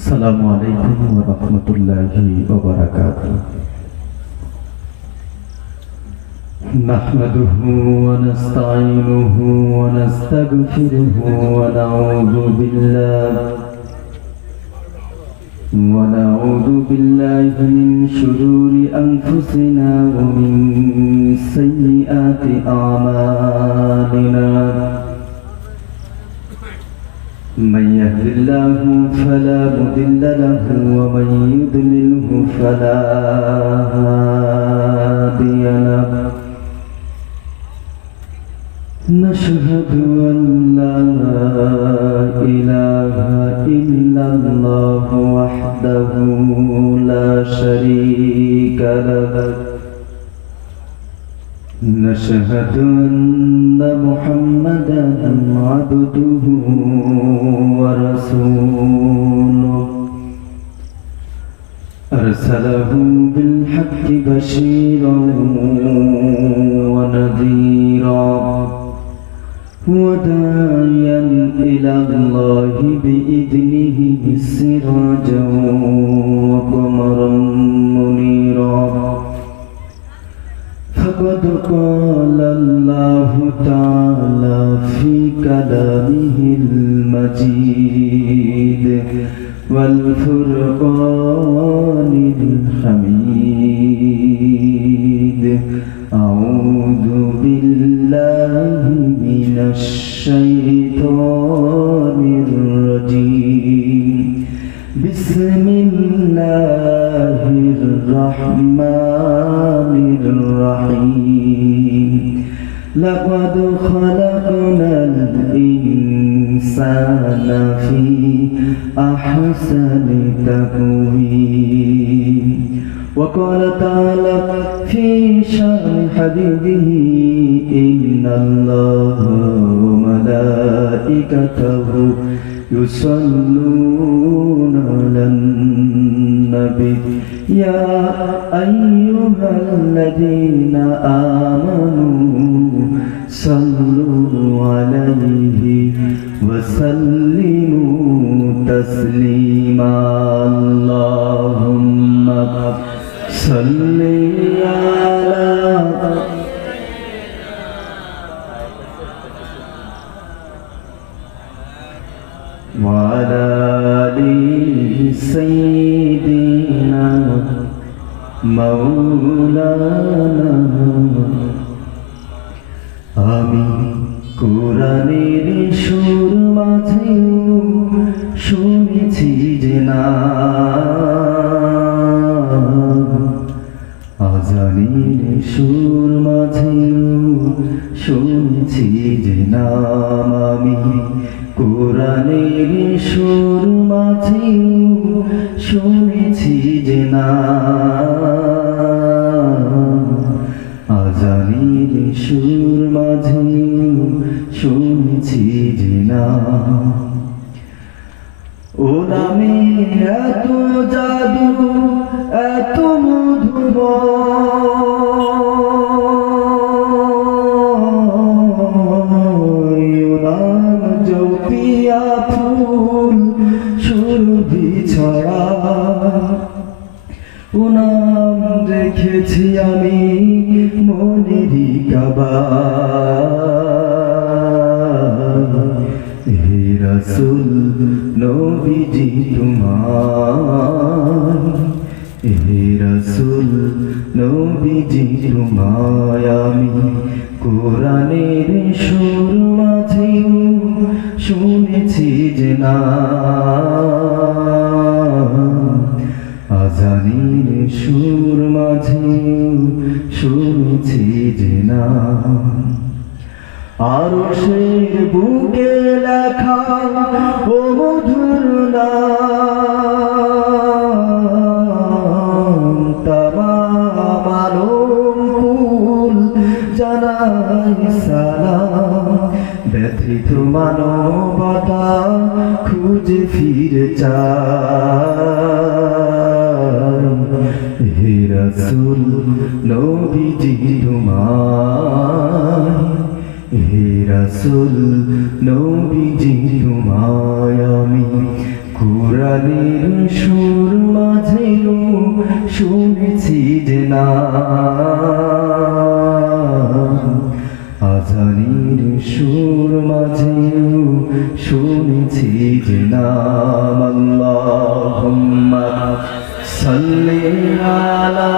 Assalamualaikum warahmatullahi wabarakatuh. Nahmaduhu wa nasta'inuhu wa nastaghfiruhu wa na'udzu billahi min shururi anfusina wa min sayyiati a'malina. من يهد الله فلا مضل له ومن يضلله فلا هادي له نشهد أن لا إله إلا الله وحده لا شريك له نشهد أن محمدا عبده ورسوله أرسله بالحق بشيرا ونذيرا وداعيا إلى الله بإذنه سراجا وقمرا منيرا فقد قال الله تعالى في كلامه المجيد والفرقان الحميد أعوذ بالله من الشيطان الرجيم بسم الله الرحمن الرحيم لقد خلقنا الإنسان في أحسن تقويم وقال تعالى في شأن حبيبه إن الله وملائكته يصلون على النبي يا أيها الذين آمنوا صلوا عليه وسلموا تسليما اللهم صل على وعلى آل سيدنا مولانا আমি কোরআনের সুর মাঝে শুনেছি যে না আজানের সুর মাঝে শুনেছি যে নাম আমি কোরআনের সুর মাঝে শুনেছি যে না আজানের সুর মাঝে শুনেছি যে না ও নামে এত জাদু এত মধুর নাম জপিয়া ফুল সুরভি ছড়া ও নাম দেখেছি আমি মনেরই কাবা হে রাসূল নবীজি তোমার হে রাসূল নবীজি তোমায় আমি কোরআনের সুর মাঝে শুনেছি যে না আজানের সুর মাঝে শুনেছি যে না আরশের বুকে লেখা ও মধুর নাম তামাম আলম জানাই সালাম ব্যথিত মানবতা খুঁজে ফিরে চায় রাসূল নবীজি তোমায়, হে রাসূল নবীজি তোমায় আমি কুরআনের সুর মাঝেও শুনেছি যে না, আজানের সুর মাঝেও শুনেছি যে নাম। আল্লাহুম্মা সাল্লি আলা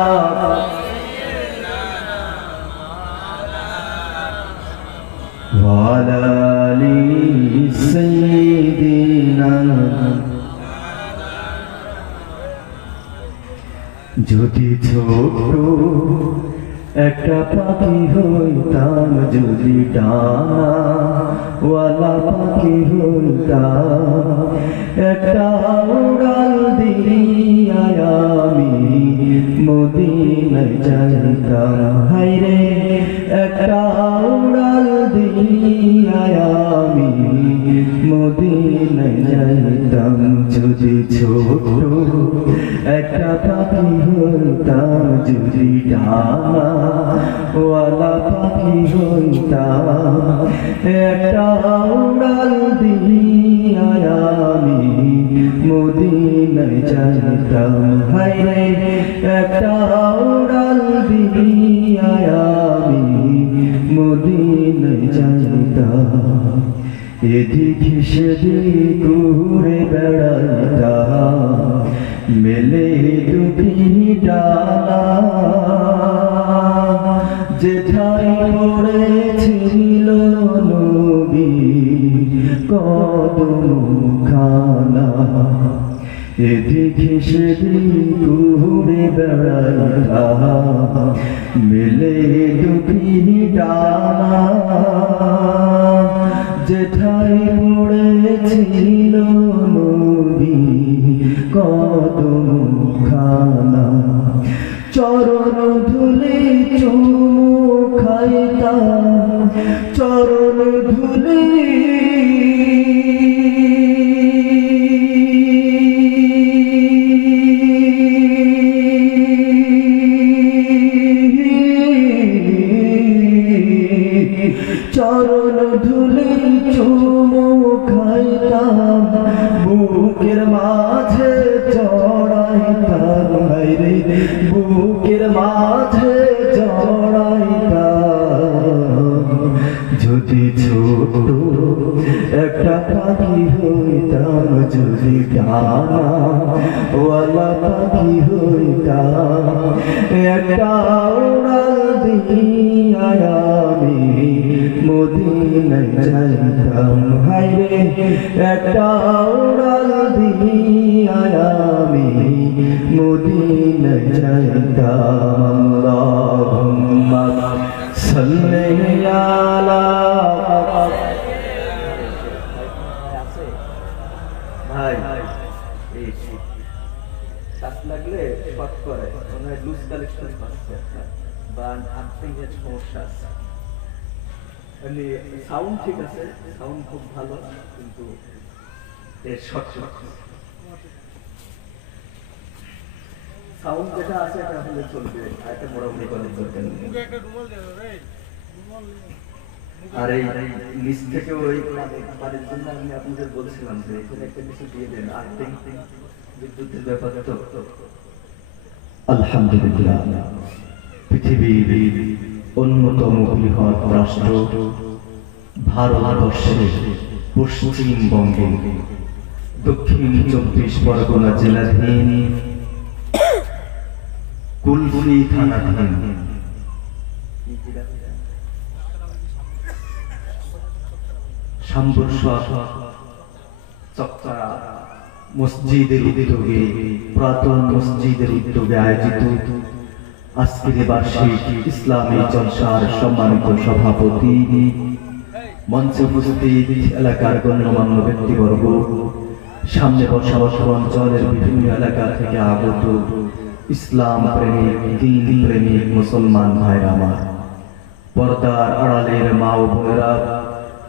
ওয়া আলা আলি সাইয়্যিদিনা। যদি ছোট একটা পাখি হইতাম, যদি ডানাওয়ালা পাখি হইতাম, একটা উড়াল দিয়া আমি মদিনায় যাইতাম। হায়রে একটা উড়াল দিয়া আমি মদিনায় যাইতাম। যদি ছোট একটা পাখি হইতাম, যদি ডানাওয়ালা পাখি হইতাম, একটা উড়াল দিয়া আমি মদিনায় যাইতাম। হায়রে একটা উড়াল দিয়া আমি মদিনায় যাইতাম। এদিকে সেদিক ঘুরে বেড়াইতাম, মেলে দুটি ডানা, যেথায় পড়েছিল নবী কদমখানা। এদিকে সেদিক ঘুরে বেড়াইতাম, মেলে দুটি ডানা, যেথায় পড়েছিল নবী কদমখানা। চরণ ধুলে চুমু খাইতাম, চরণ ধুলে চরণ ধুলে চুমু খাইতাম, বুকের মাঝে জড়াইতাম। হায়রে বুকের মাঝে জড়াইতাম। যদি ছোট একটা পাখি হইতাম, যদি ডানাওয়ালা পাখি হইতাম, একটা উড়াল দিয়া আমি মদিনায় যাইতাম। হায়রে একটা উড়াল দিয়া আমি মদিনায় যাইতাম। আল্লাহুম্মা সাল্লি আলা। ভাই এই শ্বাস লাগলে শর্ট করে, মনে হয় লুজ কালেকশন পাচ্ছে বা আর্থিং এর সমস্যা আছে। সাউন্ড ঠিক আছে, সাউন্ড খুব ভালো, কিন্তু এর শর্ট সাউন্ড যেটা আছে এটা হলে চলবে, একটা মোটামুটি করার দরকার নেই। আর এই নিচ থেকে ওই পানির জন্য আমি আপনাদের বলছিলাম যে এখানে একটা কিছু দিয়ে দেন, আর্থিং বিদ্যুতের ব্যাপার তো। আলহামদুলিল্লাহ, পৃথিবীর অন্যতম বৃহৎ রাষ্ট্র ভারতবর্ষের পশ্চিমবঙ্গে দক্ষিণ 24 পরগনা জেলাধীন কুলফি থানাধীন শামবুরশাহ চকচরা মসজিদের উদ্যোগে, পুরাতন মসজিদের উদ্যোগে আয়োজিত আজকের বার্ষিক ইসলামী জলসার সম্মানিত সভাপতি, মঞ্চে উপস্থিত এলাকার গণ্যমান্য ব্যক্তিবর্গ, সামনে বসবাসী অঞ্চলের বিভিন্ন এলাকা থেকে আগত ইসলাম প্রেমিক, দ্বীন প্রেমিক মুসলমান ভাইরা আমার, পর্দার আড়ালের মা ও বোনেরা,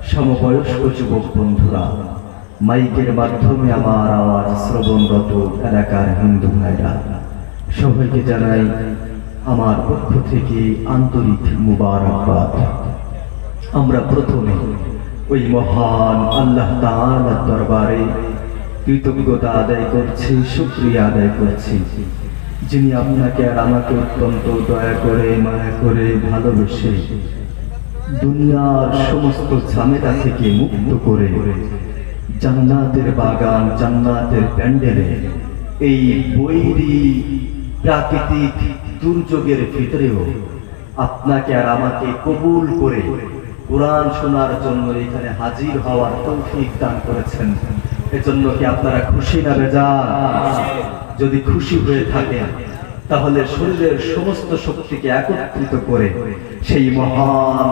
সমবয়স্ক যুবক বন্ধুরা, মাইকের মাধ্যমে আমার আওয়াজ শ্রবণরত এলাকার হিন্দু ভাইরা, সবাইকে জানাই আমার পক্ষ থেকে আন্তরিক মুবারকবাদ। আমরা প্রথমে ওই মহান আল্লাহ তাআলার দরবারে কৃতজ্ঞতা আদায় করছি, শুকরিয়া আদায় করছি, যিনি আপনাকে আর আমাকে অত্যন্ত দয়া করে, মায়া করে, ভালোবেসে দুনিয়ার সমস্ত ঝামেলা থেকে মুক্ত করে জান্নাতের বাগান, জান্নাতের প্যান্ডেলে এই বৈরী প্রাকৃতিক দুর্যোগের ভিতরেও আপনাকে আর আমাকে কবুল করে কোরআন শোনার জন্য এখানে হাজির হওয়ার তৌফিক দান করেছেন। এজন্য কি আপনারা খুশি না বেজার? যদি খুশি হয়ে থাকেন তাহলে শরীরের সমস্ত শক্তিকে একত্রিত করে সেই মহান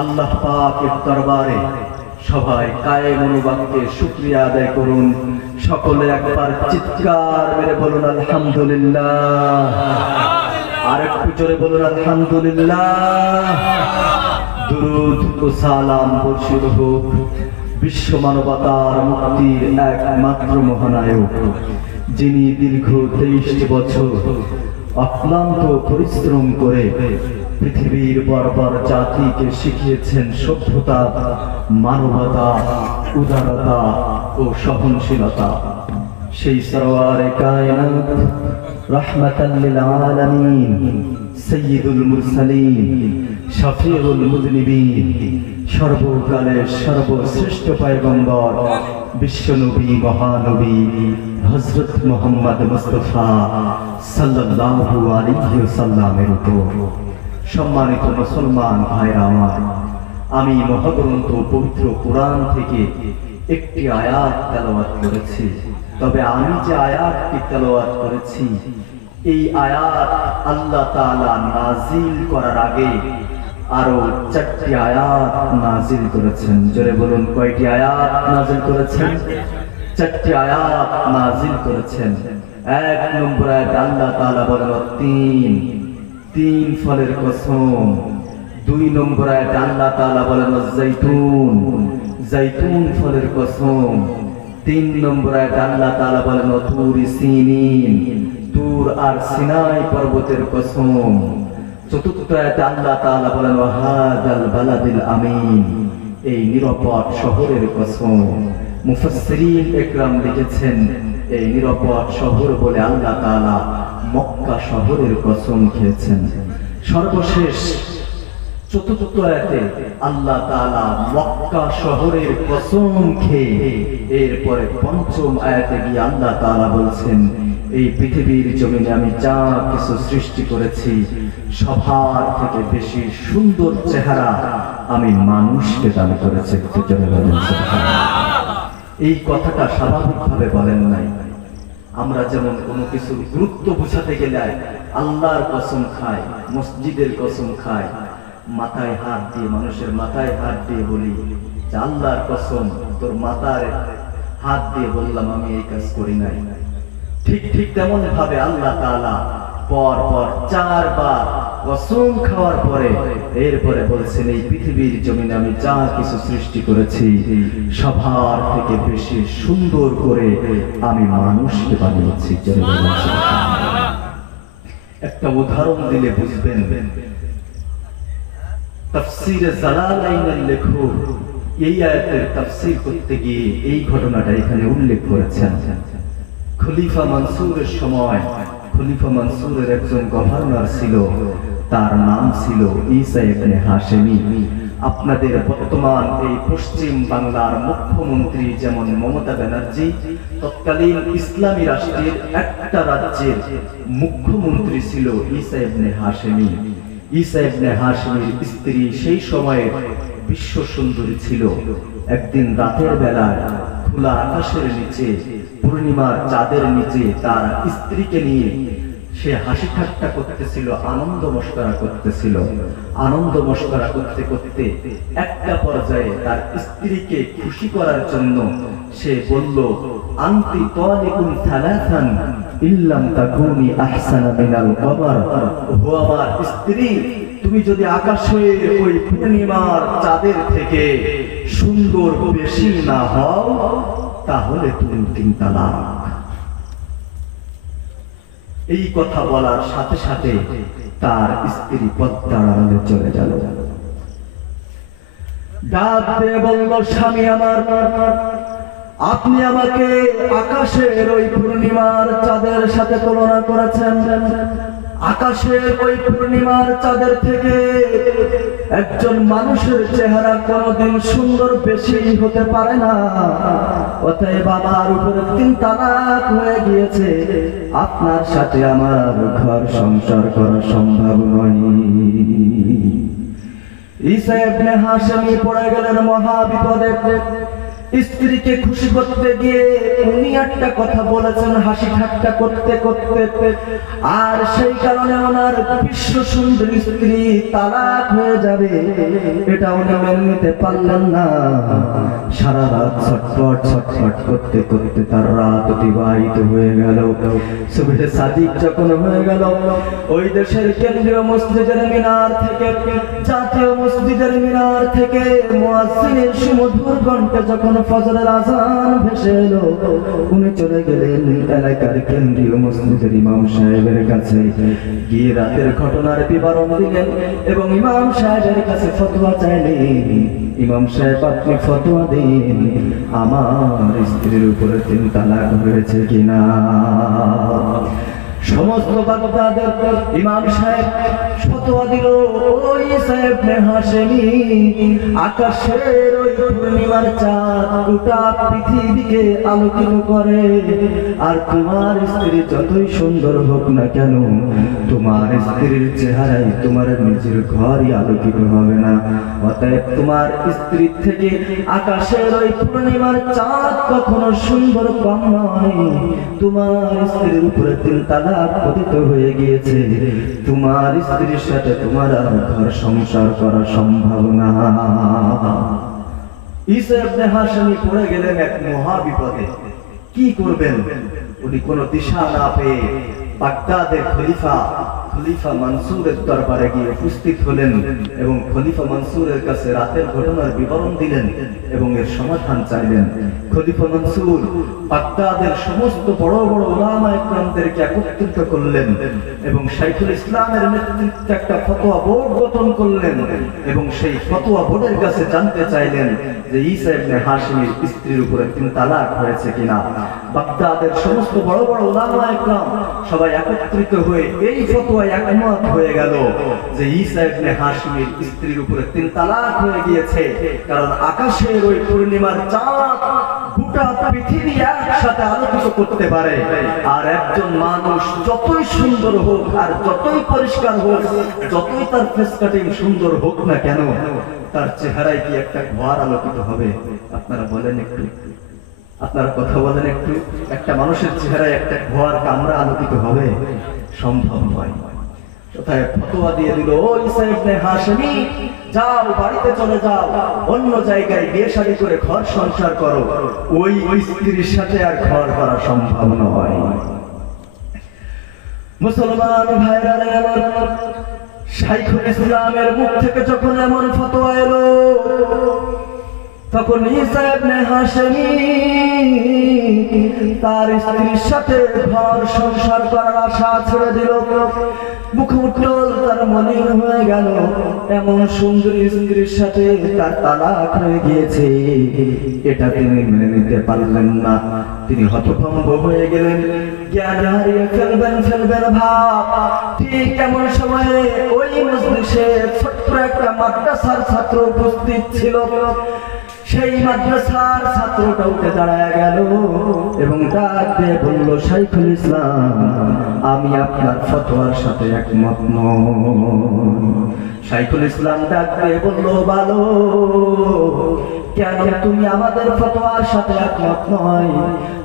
আল্লাহ পাকের দরবারে সবাই কায়ে মনোবাক্যে শুকরিয়া আদায় করুন। সকলে একবার চিৎকার মেরে বলুন আলহামদুলিল্লাহ। আর একটু জোরে বলুন আলহামদুলিল্লাহ। দুরূদ ও সালাম বর্ষিত হোক বিশ্ব মানবতার মুক্তির একমাত্র মহানায়ক, যিনি দীর্ঘ 23 বছর অক্লান্ত পরিশ্রম করে পৃথিবীর বর্বর জাতিকে শিখিয়েছেন সভ্যতা, মানবতা, উদারতা ও সহনশীলতা। সেই সরওয়ারে কায়নাত, রাহমাতাল লিল আলামিন, সাইয়্যিদুল মুরসালিন, শাফিউল মুযনিবিন, সর্বকালের সর্বশ্রেষ্ঠ পয়গম্বর বিশ্বনবী, মহানবী হযরত মুহাম্মদ মুস্তাফা সাল্লাল্লাহু আলাইহি ওয়াসাল্লামের উপর। সম্মানিত মুসলমান ভাইরা আমার, আমি মহাগ্রন্থ পবিত্র কোরআন থেকে একটি আয়াত তেলাওয়াত করেছি। তবে আমি যে আয়াতটি তেলাওয়াত করেছি, এই আয়াত আল্লাহ তাআলা নাজিল করার আগে আরো 4টি আয়াত নাজিল করেছেন। জোরে বলুন, কয়টি আয়াত নাজিল করেছেন? 4টি আয়াত নাজিল করেছেন। 1 নম্বর আয়াত আল্লাহ তাআলা বলেন তিন ফলের কসম। 2 নম্বর আয়াত আল্লাহ তাআলা বলেন জাইতুন ফলের কসম। 3 নম্বর আয়াত আল্লাহ তাআলা বলেন তুর সিনিন, তুর আর সিনাই পর্বতের কসম। 4র্থ আয়াতে আল্লাহ তাআলা বলেন ওয়াহাদাল বালাদিল আমিন, এই নিরাপদ শহরের কসম। মুফাসসিরিন একরাম লিখেছেন এই নিরাপদ শহর বলে আল্লাহ তাআলা মক্কা শহরের কসম খেয়েছেন। সর্বশেষ 4র্থ আয়াতে আল্লাহ তাআলা মক্কা শহরের কসম খেয়ে এরপরে 5ম আয়াতে গিয়ে আল্লাহ তাআলা বলছেন এই পৃথিবীর জমিনে আমি যা কিছু সৃষ্টি করেছি সবার থেকে বেশি সুন্দর চেহারা আমি মানুষকে দান করেছি। এই কথাটা স্বাভাবিকভাবে বলেন নাই। আমরা যেমন কোনো কিছুর গুরুত্ব বোঝাতে গেলে আল্লাহর কসম খাই, মসজিদের কসম খাই, মাথায় হাত দিয়ে, মানুষের মাথায় হাত দিয়ে বলি যে আল্লাহর কসম তোর মাথায় হাত দিয়ে বললাম আমি এই কাজ করি নাই। ঠিক তেমন ভাবে আল্লাহ তাআলা পর 4 বার কসম খাওয়ার পরে এরপরে বলছেন এই পৃথিবীর জমিনে আমি যা কিছু সৃষ্টি করেছি সবার থেকে বেশি সুন্দর করে আমি মানুষকে বানিয়েছি। একটা উদাহরণ দিলে বুঝবেন। তাফসীরে জালালাইনের লেখক এই আয়াতের তাফসীর করতে গিয়ে এই ঘটনাটা এখানে উল্লেখ করেছেন। খলিফা মানসুরের সময় খলিফা মানসুরের একজন গভর্নর ছিল, তার নাম ছিল ঈসা ইবনে হাশেমি। আপনাদের বর্তমান এই পশ্চিম বাংলার মুখ্যমন্ত্রী যেমন মমতা ব্যানার্জি, তৎকালীন ইসলামী রাষ্ট্রের একটা রাজ্যের মুখ্যমন্ত্রী ছিল ঈসা ইবনে হাশেমি। ঈসা ইবনে হাশেমির স্ত্রী সেই সময়ে বিশ্ব সুন্দরী ছিল। একদিন রাতের বেলায় খোলা আকাশের নিচে পূর্ণিমার চাঁদের নিচে তার স্ত্রীকে নিয়ে সে হাসি ঠাট্টা করতেছিল, আনন্দ মশকরা করতেছিল। আনন্দ মশকরা করতে করতে একটা পর্যায়ে তার স্ত্রীকে খুশি করার জন্য সে বলল আনতি তালিকুন থালাথান ইল্লাম তাকুনি আহসানা মিনাল কমর। ও আমার স্ত্রী, তুমি যদি আকাশে ওই পূর্ণিমার চাঁদের থেকে সুন্দর বেশি না হও তাহলে তুমি 3 তালাক। এই কথা বলার সাথে সাথে তার স্ত্রী পদ্মার আড়ালে চলে গেল। ডাক দিয়ে বলল, স্বামী আমার, আপনি আমাকে আকাশের ওই পূর্ণিমার চাঁদের সাথে তুলনা করেছেন। আকাশের ওই পূর্ণিমার চাঁদের থেকে একজন মানুষের চেহারা কোনদিন সুন্দর বেশি হতে পারে না। অতএব আমার উপরে 3 তালাক হয়ে গিয়েছে, আপনার সাথে আমার ঘর সংসার করা সম্ভব নয়। ঈসা ইবনে হাশেমি পড়ে গেলেন মহা বিপদে। স্ত্রীকে খুশি করতে গিয়ে উনি একটা কথা বলেছেন হাসি ঠাট্টা করতে করতে, আর সেই কারণে ওনার বিশ্ব সুন্দরী স্ত্রী তালাক হয়ে যাবে, এটা উনি মেনে নিতে পারলেন না। সারা রাত ছটফট ছটফট করতে করতে তার রাত অতিবাহিত হয়ে গেল। সুবহে সাদিক যখন হয়ে গেল, ওই দেশের কেন্দ্রীয় মসজিদের মিনার থেকে, জাতীয় মসজিদের মিনার থেকে মুয়াজ্জিনের সুমধুর কণ্ঠে যখন ফজরের আযান ভেসে এলো, উনি চলে গেলেন এলাকার কেন্দ্রীয় মসজিদের ইমাম সাহেবের কাছে। গিয়ে রাতের ঘটনার বিবরণ দিলেন এবং ইমাম সাহেবের কাছে ফতোয়া চাইলেন। ইমাম সাহেব, আপনি ফতোয়া দিন, আমার স্ত্রীর উপরে 3 তালাক হয়েছে কিনা। সমস্ত বাগদাদের ইমাম সাহেব ফতোয়া দিল, ওই ঈসা ইবনে হাশেমি, আকাশের ওই পূর্ণিমার চাঁদ গোটা পৃথিবীকে আলোকিত করে, আর তোমার স্ত্রী যতই সুন্দর হোক না কেন, তোমার স্ত্রীর চেহারায় তোমার নিজের ঘরই আলোকিত হবে না। অতএব তোমার স্ত্রীর থেকে আকাশের ওই পূর্ণিমার চাঁদ কখনো সুন্দর কম নয়। তোমার স্ত্রীর উপরে 3 তালাক পতিত হয়ে গিয়েছে, তোমার স্ত্রীর সাথে তোমার আর ঘর সংসার করা সম্ভব না। ঈসা ইবনে হাশেমি পড়ে গেলেন এক মহা বিপদে। কি করবেন? উনি কোনো দিশা না পেয়ে বাগদাদের খলিফা মানসুরের দরবারে গিয়ে উপস্থিত হলেন এবং খলিফা মানসুরের কাছে রাতের ঘটনার বিবরণ দিলেন এবং এর সমাধান চাইলেন। খলিফা মানসুর বাগদাদের সমস্ত বড় বড় উলামা ইকরামদেরকে একত্রিত করলেন এবং শাইখুল ইসলামের নেতৃত্বে একটা ফতোয়া বোর্ড গঠন করলেন এবং সেই ফতোয়া বোর্ডের কাছে জানতে চাইলেন যে ঈসা ইবনে হাশেমির স্ত্রীর উপরে 3 তালাক হয়েছে কিনা। বাগদাদের সমস্ত বড় বড় উলামা ইকরাম সবাই একত্রিত হয়ে এই ফতোয়ায় একমত হয়ে গেল যে ঈসা ইবনে হাশেমির স্ত্রীর উপরে 3 তালাক হয়ে গিয়েছে, কারণ আকাশের ওই পূর্ণিমার চাঁদ গোটা পৃথিবী একসাথে আলোকিত করতে পারে, আর একজন মানুষ যতই সুন্দর হোক আর যতই পরিষ্কার হোক, যতই তার ফেস কাটিং সুন্দর হোক না কেন, তার চেহারায় কি একটা ঘর আলোকিত হবে? আপনারা বলেন একটু, আপনারা কথা বলেন একটু। একটা মানুষের চেহারায় একটা ঘর কামরা আলোকিত হবে? সম্ভব নয়। কোথায় ফতোয়া দিয়ে দিল, ও ঈসা ইবনে হাশেমি, যাও বাড়িতে চলে যাও, অন্য জায়গায় বিয়ে শাদী করে ঘর সংসার করো, ওই স্ত্রীর সাথে আর ঘর করা সম্ভব নয়। মুসলমান ভাইরা, শাইখুল ইসলামের মুখ থেকে যখন এমন ফতোয়া এলো, তখন ঈসা ইবনে হাশেমি তার স্ত্রীর সাথে ঘর সংসার করার আশা ছেড়ে দিল। মুখমুট্টল তার মনে হয়ে গেল, এমন সুন্দরী স্ত্রীর সাথে তার তালাক হয়ে গিয়েছে, এটা তিনি মেনে নিতে পারলেন না। তিনি হতভম্ব হয়ে গেলেন, জ্ঞান হারিয়ে ফেলবেন ভাব। ঠিক এমন সময়ে ওই মজলিসে ছোট্ট একটা মাদ্রাসার ছাত্র উপস্থিত ছিল। সেই মাদ্রাসার ছাত্রটা উঠে দাঁড়ায় গেল এবং ডাক দিয়ে বলল, শাইখুল ইসলাম, আমি আপনার ফতোয়ার সাথে একমত নই। শাইখুল ইসলাম ডাক দিয়ে বলল, ভালো, কেন তুমি আমাদের ফতোয়ার সাথে একমত নয়?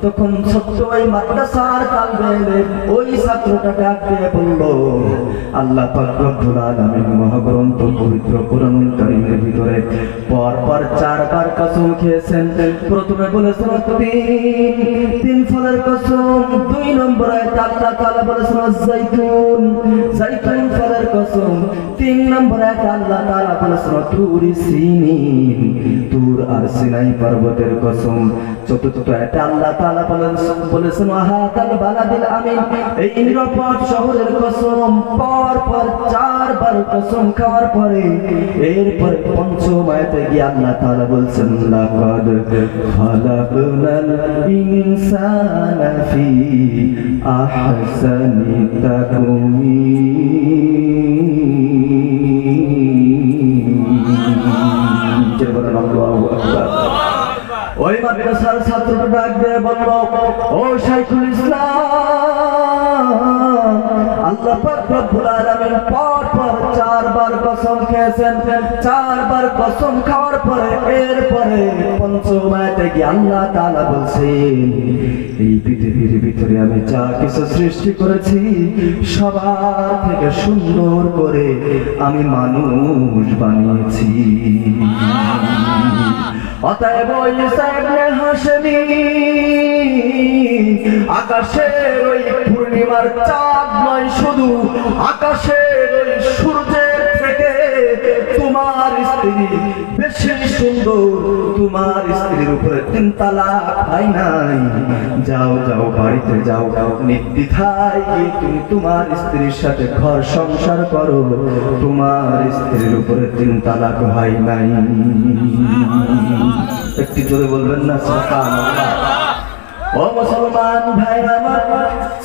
তখন ছোট্ট ওই মাদ্রাসার তালবে ইলম ওই ছাত্রটা ডাক দিয়ে বলল, আল্লাহ পাক রব্বুল আলামিন মহাগ্রন্থ পবিত্র কোরআনুল কারীমের ভিতরে পরপর 4 বার কসম খেয়েছেন। প্রথমে বলেছেন তিন ফলের কসম, 2 নম্বর আয়াতে আল্লাহ তাআলা বলেছেন জাইতুন, জাইতুন ফলের কসম, 3 নম্বর আয়াতে আল্লাহ তাআলা বলেছেন তুরি সিনিন, তুর আর সিনাই পর্বতের কসম। চতুর্থ আয়াতে আল্লাহ তাআলা বলেছেন ওয়াহাদাল বালাদিল আমিন, এই নিরাপদ শহরের কসম। পর 4বার কসম খাওয়ার পরে এরপরে পঞ্চম আয়াতে গিয়ে আল্লাহ তাআলা বলছেন লাকাদ খালাকনাল ইনসানা ফি আহসানি তাকওয়িম। আল্লাহু আকবার। ওই মাদ্রাসার ছাত্রটা ডাক দিয়ে বলল, ও শাইখুল ইসলাম, আল্লাহ পাক রব্বুল আলামিন পর 4বার কসম খেয়েছেন। 4বার কসম খাওয়ার পরে এরপরে পঞ্চম আয়াতে গিয়ে আল্লাহ তাআলা বলছেন এই পৃথিবীর ভিতরে আমি যা কিছু সৃষ্টি করেছি সবার থেকে সুন্দর করে আমি মানুষ বানিয়েছি। অতএব ঈসা ইবনে হাশেমি আকাশের ওই পূর্ণিমার চাঁদ নয়, শুধু আকাশের ওই সূর্যের থেকে তোমার স্ত্রী বেশি সুন্দর। তোমার স্ত্রীর উপরে 3 তালাক হয় নাই। যাও যাও বাড়িতে যাও, নির্দ্বিধায় গিয়ে তুমি তোমার স্ত্রীর সাথে ঘর সংসার করো। তোমার স্ত্রীর উপরে 3 তালাক হয় নাই। একটু জোরে বলবেন না সুবহানাল্লাহ। ও মুসলমান ভাই আমার,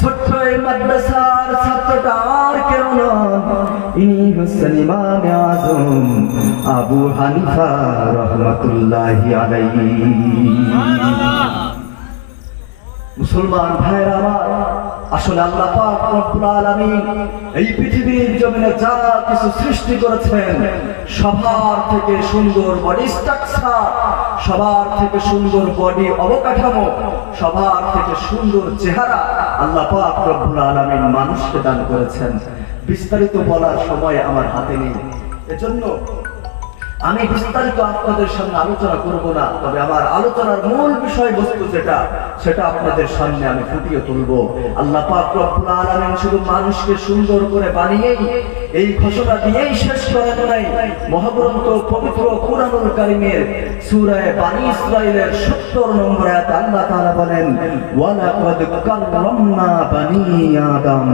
ছোট্ট এই মাদ্রাসার ছাত্রটা আর কেউ নন, ইনি হচ্ছেন ইমামে আজম আবু হানিফা রাহমাতুল্লাহি আলাইহি। মুসলমান ভাইরা আমার, আসলে আল্লাহ পাক রব্বুল আলামিন এই পৃথিবীর জমিনে যা কিছু সৃষ্টি করেছেন সবার থেকে সুন্দর বডি স্ট্রাকচার, সবার থেকে সুন্দর বডি অবকাঠামো, সবার থেকে সুন্দর চেহারা আল্লাহ পাক রব্বুল আলামিন মানুষকে দান করেছেন। বিস্তারিত বলার সময় আমার হাতে নেই, এজন্য আমি বিস্তারিত আপনাদের সামনে আলোচনা করব না। তবে আমার আলোচনার মূল বিষয়বস্তু যেটা, সেটা আপনাদের সামনে আমি ফুটিয়ে তুলব। আল্লাহ পাক রব্বুল আলামিন শুধু মানুষকে সুন্দর করে বানিয়েই এই ঘোষণা দিয়েই শেষ করেন নাই। মহাগ্রন্থ পবিত্র কুরআনুল কারীমের সূরা বানী ইসরাঈলের 70 নম্বর আয়াতে আল্লাহ তাআলা বলেন ওয়ালাকাদ কাররামনা বানী আদম,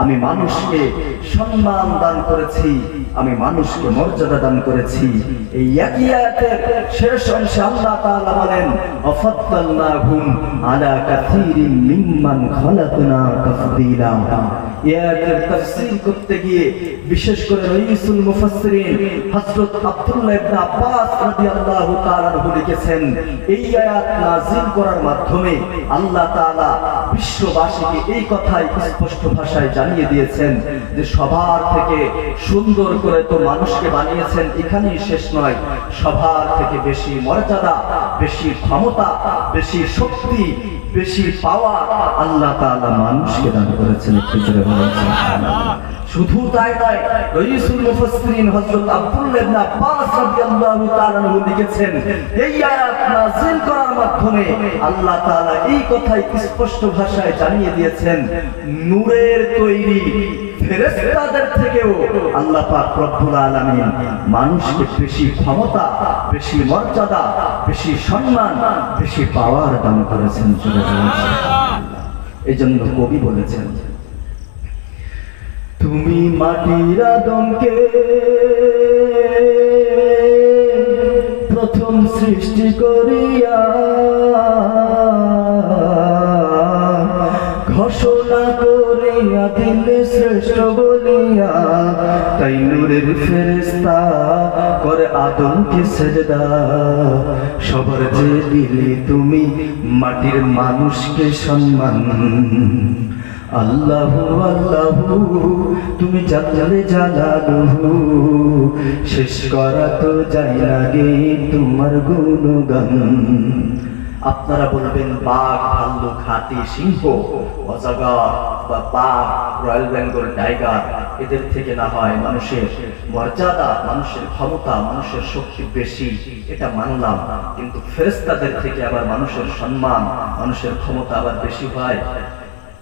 আমি মানুষকে সম্মান দান করেছি, আমি মানুষকে মর্যাদা দান করেছি। এই একই আয়াতের শেষ অংশে আল্লাহ তাআলা বলেন আফাদ্দালনাহুম আলা কাসীরিম মিম্মান খালাকনা তাফদীলা। এই আয়াতের তাফসীর করতে গিয়ে বিশেষ করে রাইসুল মুফাসসিরিন হযরত আব্দুল্লাহ ইবনে আব্বাস রাদিয়াল্লাহু তাআলা আনহু লিখেছেন, এই আয়াত নাযিল করার মাধ্যমে আল্লাহ তাআলা বিশ্ববাসীকে এই কথাই স্পষ্ট ভাষায় জানিয়ে দিয়েছেন যে সবার থেকে সুন্দর করে তো মানুষকে বানিয়েছেন, এখানেই শেষ নয়, সবার থেকে বেশি মর্যাদা, বেশি ক্ষমতা, বেশি শক্তি, বেশি পাওয়ার আল্লাহ তাআলা মানুষকে দান করেছেন। একটু জোরে বলুন সুবহানাল্লাহ। শুধু তাই নয়, রাইসুল মুফাসসিরিন হযরত আব্দুল্লাহ ইবনে আব্বাস রাদিয়াল্লাহু তাআলা আনহু লিখেছেন, এই আয়াত নাযিল করার মাধ্যমে আল্লাহ তাআলা এই কথাই স্পষ্ট ভাষায় জানিয়ে দিয়েছেন নূরের তৈরি ফেরেশতাদের থেকেও আল্লাহ পাক রব্বুল আলামিন মানুষকে বেশি ক্ষমতা, বেশি মর্যাদা, বেশি সম্মান, বেশি পাওয়ার দান করেছেন। এজন্য কবি বলেছেন তুমি মাটির আদমকে প্রথম সৃষ্টি করিয়া ঘোষণা করিয়া দিলে শ্রেষ্ঠ বলিয়া, তাই নূরের ফেরেশতা করে আদমকে সেজদা। সবার যে দিলে তুমি মাটির মানুষকে সম্মান, আল্লাহু আল্লাহু তুমি জানলে জালালুহু, শেষ করা তো যায় না গে তোমার গুণগান। আপনারা বলবেন বাঘ, ভাল্লুক, হাতি, সিংহ, অজগর বা বাঘ, রয়্যাল বেঙ্গল টাইগার, এদের থেকে না হয় মানুষের মর্যাদা, মানুষের ক্ষমতা, মানুষের শক্তি বেশি, এটা মানলাম। কিন্তু ফেরেশতাদের থেকে আবার মানুষের সম্মান, মানুষের ক্ষমতা আবার বেশি হয়।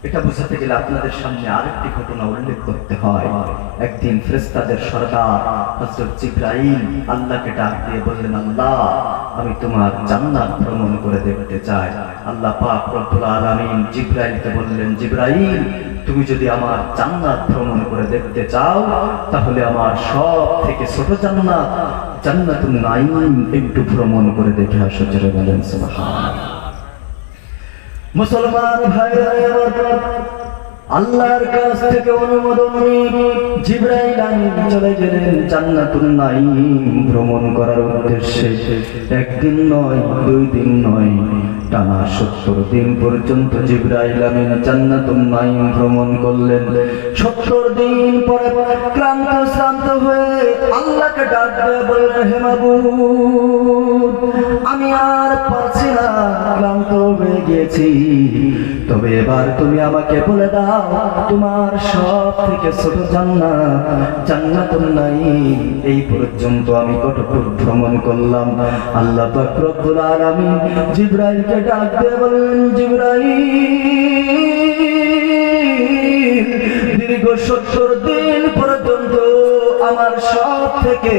এটা বোঝাতে গেলে আপনাদের সামনে আরেকটি ঘটনা উল্লেখ করতে হয়। একদিন ফেরেশতাদের সরদার হযরত জিবরাইল আল্লাহকে ডাক দিয়ে বললেন, আল্লাহ, আমি তোমার জান্নাত ভ্রমণ করে দেখতে চাই। আল্লাহ পাক রব্বুল আলামিন জিবরাইলকে বললেন, জিবরাইল, তুমি যদি আমার জান্নাত ভ্রমণ করে দেখতে চাও, তাহলে আমার সব থেকে ছোট জান্নাত, জান্নাতুন নাঈম একটু ভ্রমণ করে দেখে আসো। জোরে বলেন সুবহানাল্লাহ। মুসলমান ভাইরা, আল্লাহর কাছ থেকে অনুমোদন নিয়ে জিবরাইল আমিন চলে গেলেন জান্নাতুন নাঈম ভ্রমণ করার উদ্দেশ্যে। একদিন নয়, 2 দিন নয়, টানা 70 দিন পর্যন্ত জিবরাইল আমিন জান্নাতুন নাঈম ভ্রমণ করলেন। 70 দিন পরে ক্লান্ত হয়ে আল্লাহকে ডাক দিয়ে বললেন, হে মাবুদ, আমি আর পারছি না, ক্লান্ত হয়ে গেছি, তবে এবার তুমি আমাকে বলে দাও, তোমার সব থেকে ছোট জান্নাত, জান্নাতুন নাঈম, এই পর্যন্ত আমি কতটুকু ভ্রমণ করলাম? আল্লাহ পাক রব্বুল আলামিন জিবরাইলকে ডাক দিয়ে বললেন, জিবরাইল, দীর্ঘ 70 দিন পর্যন্ত আমার সব থেকে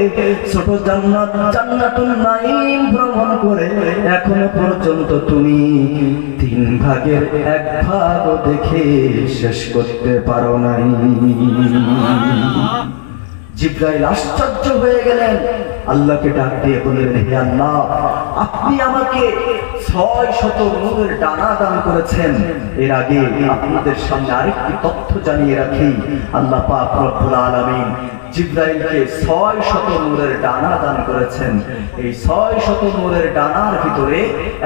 ছোট জান্নাত, জান্নাতুন নাঈম ভ্রমণ করে এখনো পর্যন্ত তুমি 3 ভাগের 1 ভাগ দেখে শেষ করতে পারো নাই। জিবরাইল আশ্চর্য হয়ে গেলেন, আল্লাহকে ডাক দিয়ে বললেন, হে আল্লাহ, আপনি আমাকে 600 নূরের ডানা দান করেছেন। এর আগে আপনাদের সামনে আরেকটি তথ্য জানিয়ে রাখি, আল্লাহ পাক রব্বুল আলামিন জিবরাইলকে 600 নূরের ডানা দান করেছেন। এই 600 নূরের ডানার ভিতরে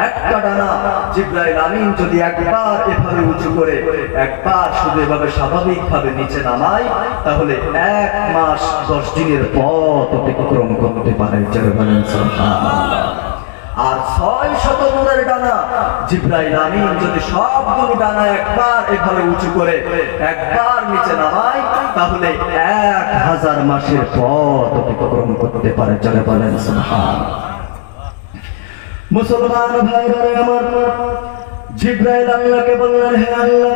একটা ডানা জিবরাইল আমিন যদি একবার এভাবে উঁচু করে, একবার শুধু এভাবে স্বাভাবিকভাবে নিচে নামায়, তাহলে 1 মাস 10 দিনের পথ অতিক্রম করতে পারে। যারা বলেন সুবহানাল্লাহ। আর 600 নূরের ডানা জিবরাইল আমিন যদি সবগুলো ডানা একবার এভাবে উঁচু করে একবার নিচে নামায়, তাহলে 1000 মাসের পথ অতিক্রম করতে পারে। যারা বলেন সুবহানাল্লাহ। মুসলমান ভাইরা আমার, জিবরাইল আল্লাহকে বললেন, হে আল্লাহ,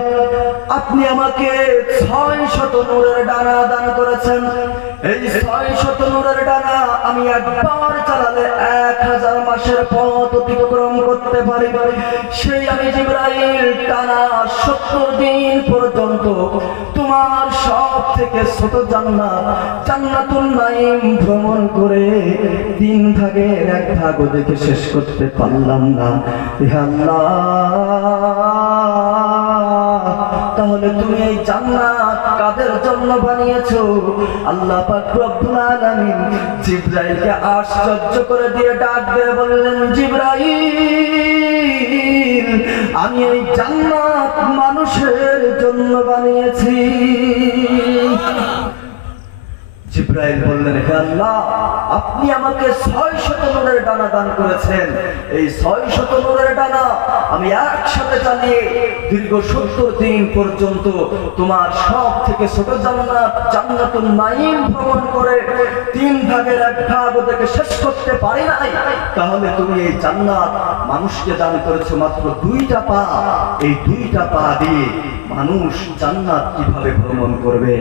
আপনি আমাকে 600 নূরের ডানা দান করেছেন। এই 600 নূরের ডানা আমি একবার চালালে 1000 মাসের পথ অতিক্রম করতে পারি। সেই আমি জিবরাইল টানা 70 দিন পর্যন্ত তোমার সব থেকে ছোট জান্নাত, জান্নাতুন নাঈম ভ্রমণ করে 3 ভাগের 1 ভাগও দেখে শেষ করতে পারলাম না। হে আল্লাহ, তাহলে তুমি এই জান্নাত কাদের জন্য বানিয়েছো? আল্লাহ পাক রব্বুল আলামিন জিবরাইলকে আশ্চর্য করে দিয়ে ডাক দিয়ে বললেন, জিবরাইল, আমি এই জান্নাত মানুষের জন্য বানিয়েছি। জিবরাইল বললেন, হে আল্লাহ, আপনি আমাকে 600 নূরের ডানা দান করেছেন। এই 600 নূরের ডানা আমি একসাথে চালিয়ে দীর্ঘ 70 দিন পর্যন্ত তোমার সব থেকে ছোট জান্নাত, জান্নাতুন নাঈম ভ্রমণ করে 3 ভাগের 1 ভাগ দেখে শেষ করতে পারি নাই। তাহলে তুমি এই জান্নাত মানুষকে দান করেছো মাত্র 2টা পা। এই 2টা পা দিয়ে মানুষ জান্নাত কিভাবে ভ্রমণ করবে?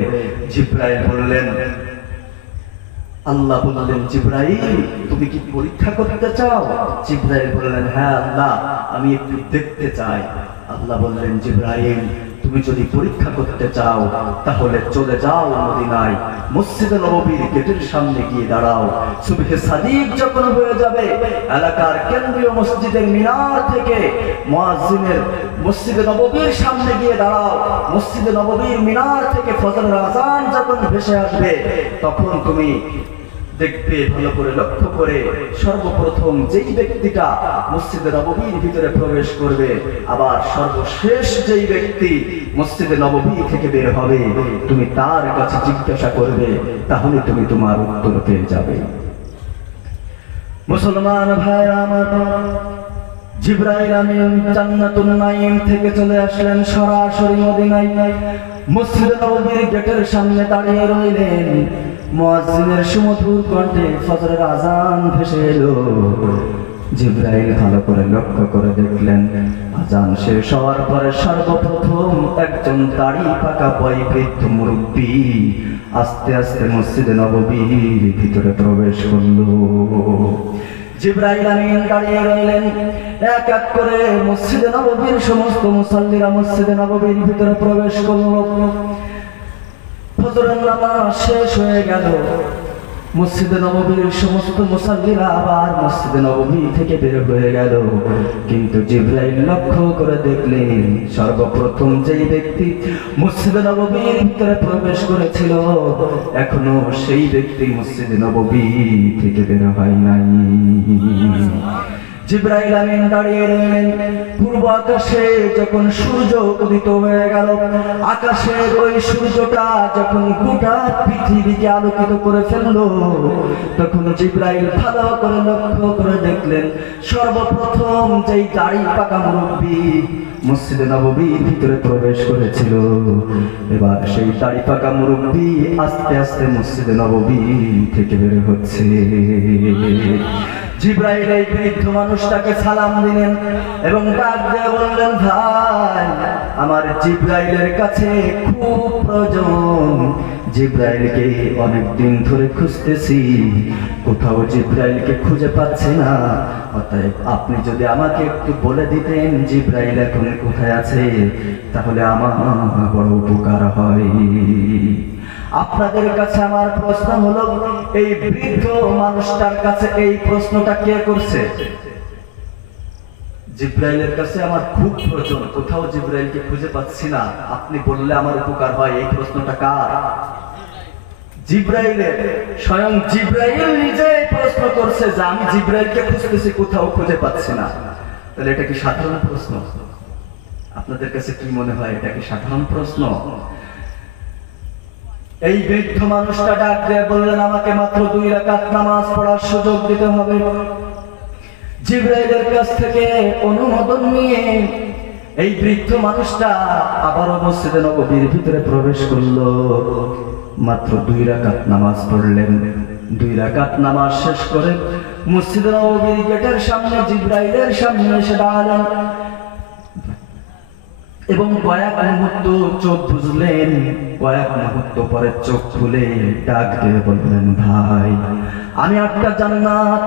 জিবরাইল বললেন, আল্লাহ বললেন, জিবরাইল, তুমি কি পরীক্ষা করতে চাও? জিবরাইল বললেন, হ্যাঁ আল্লাহ, আমি একটু দেখতে চাই। আল্লাহ বললেন, জিবরাইল, তুমি যদি পরীক্ষা করতে চাও তাহলে চলে যাও মদিনায়, মসজিদে নববীর গেটের সামনে গিয়ে দাঁড়াও। সুবহে সাদিক যখন হয়ে যাবে, এলাকার কেন্দ্রীয় মসজিদের মিনার থেকে মুয়াজ্জিনের মসজিদে নববীর সামনে গিয়ে দাঁড়াও। মসজিদে নববীর মিনার থেকে ফজরের আযান যখন ভেসে আসবে, তখন তুমি দেখবে, ভালো করে লক্ষ্য করে, সর্বপ্রথম যেই ব্যক্তিটা মসজিদে নববীর ভিতরে প্রবেশ করবে, আবার সর্বশেষ যেই ব্যক্তি মসজিদে নববী থেকে বের হবে, তুমি তার কাছে জিজ্ঞাসা করবে, তাহলে তুমি তোমার উত্তর পেয়ে যাবে। মুসলমান ভাইরা আমার, জিবরাইল আমিন জান্নাতুন নাঈম থেকে চলে আসলেন সরাসরি মদিনায়। মসজিদ নববীর গেটের সামনে দাঁড়িয়ে রইলেন। মুয়াজ্জিনের সুমধুর কণ্ঠে ফজরের আজান ভেসে এলো। জিবরাইল ভালো করে লক্ষ্য করে দেখলেন, আজান শেষ হওয়ার পরে সর্বপ্রথম একজন দাড়ি পাকা বয়োবৃদ্ধ মুরব্বী আস্তে আস্তে মসজিদে নববীর ভিতরে প্রবেশ করলো। জিবরাইল আমিন দাঁড়িয়ে রইলেন। এক এক করে মসজিদে নববীর সমস্ত মুসাল্লিরা মসজিদে নববীর ভিতরে প্রবেশ করলো। ফজরের নামাজ শেষ হয়ে গেল। মসজিদে নববীর সমস্ত মুসাল্লিরা আবার মসজিদে নববী থেকে বের হয়ে গেল। কিন্তু জিবরাইল লক্ষ্য করে দেখলেন, সর্বপ্রথম যেই ব্যক্তি মসজিদে নববীর ভিতরে প্রবেশ করেছিল এখনো সেই ব্যক্তি মসজিদে নববী থেকে বের হয় নাই। জিবরাইল আমিন দাঁড়িয়ে রইলেন। পূর্ব আকাশে যখন সূর্য উদিত হয়ে গেল, আকাশের ওই সূর্যটা যখন গোটা পৃথিবীকে আলোকিত করে ফেললো, তখন জিবরাইল ভালো করে লক্ষ্য করে দেখলেন, সর্বপ্রথম যেই দাড়ি পাকা মুরব্বী মসজিদে নববীর ভিতরে প্রবেশ করেছিল, এবার সেই দাড়ি পাকা মুরব্বী আস্তে আস্তে মসজিদে নববী থেকে বের হচ্ছে। জিবরাইল এই বৃদ্ধ মানুষটাকে সালাম দিলেন এবং ডাক দিয়ে বললেন, ভাই আমার জিবরাইলের কাছে খুব প্রয়োজন। জিবরাইলকে অনেকদিন ধরে খুঁজতেছি, কোথাও জিবরাইলকে খুঁজে পাচ্ছি না। অতএব আপনি যদি আমাকে একটু বলে দিতেন জিবরাইল এখন কোথায় আছে, তাহলে আমার বড় উপকার হয়। আপনাদের কাছে আমার প্রশ্ন হলো, এই বৃদ্ধ মানুষটার কাছে এই প্রশ্নটা কে করছে? জিবরাইলের কাছে আমার খুব প্রয়োজন, কোথাও জিবরাইলকে খুঁজে পাচ্ছি না, আপনি বললে আমার উপকার হয়। এই প্রশ্নটা কার? জিবরাইলের। স্বয়ং জিবরাইল নিজে প্রশ্ন করছে যে আমি জিবরাইলকে খুঁজতেছি, কোথাও খুঁজে পাচ্ছি না। তাহলে এটা কি সাধারণ প্রশ্ন? আপনাদের কাছে কি মনে হয়, এটা কি সাধারণ প্রশ্ন? এই বৃদ্ধ মানুষটা ডাক দিয়ে বললেন, আমাকে মাত্র 2 রাকাত নামাজ পড়ার সুযোগ দিতে হবে। জিবরাইলের কাছ থেকে অনুমোদন নিয়ে এই বৃদ্ধ মানুষটা আবারও মসজিদে নববীর ভিতরে প্রবেশ করলো। মাত্র 2 রাকাত নামাজ পড়লেন। 2 রাকাত নামাজ শেষ করে মসজিদে নববীর গেটের সামনে জিবরাইলের সামনে এসে দাঁড়ালেন এবং কয়েক মুহূর্ত চোখ বুঝলেন। কয়েক মুহূর্ত পরে চোখ খুলে ডাক দিয়ে বললেন, ভাই আমি 8টা জান্নাত,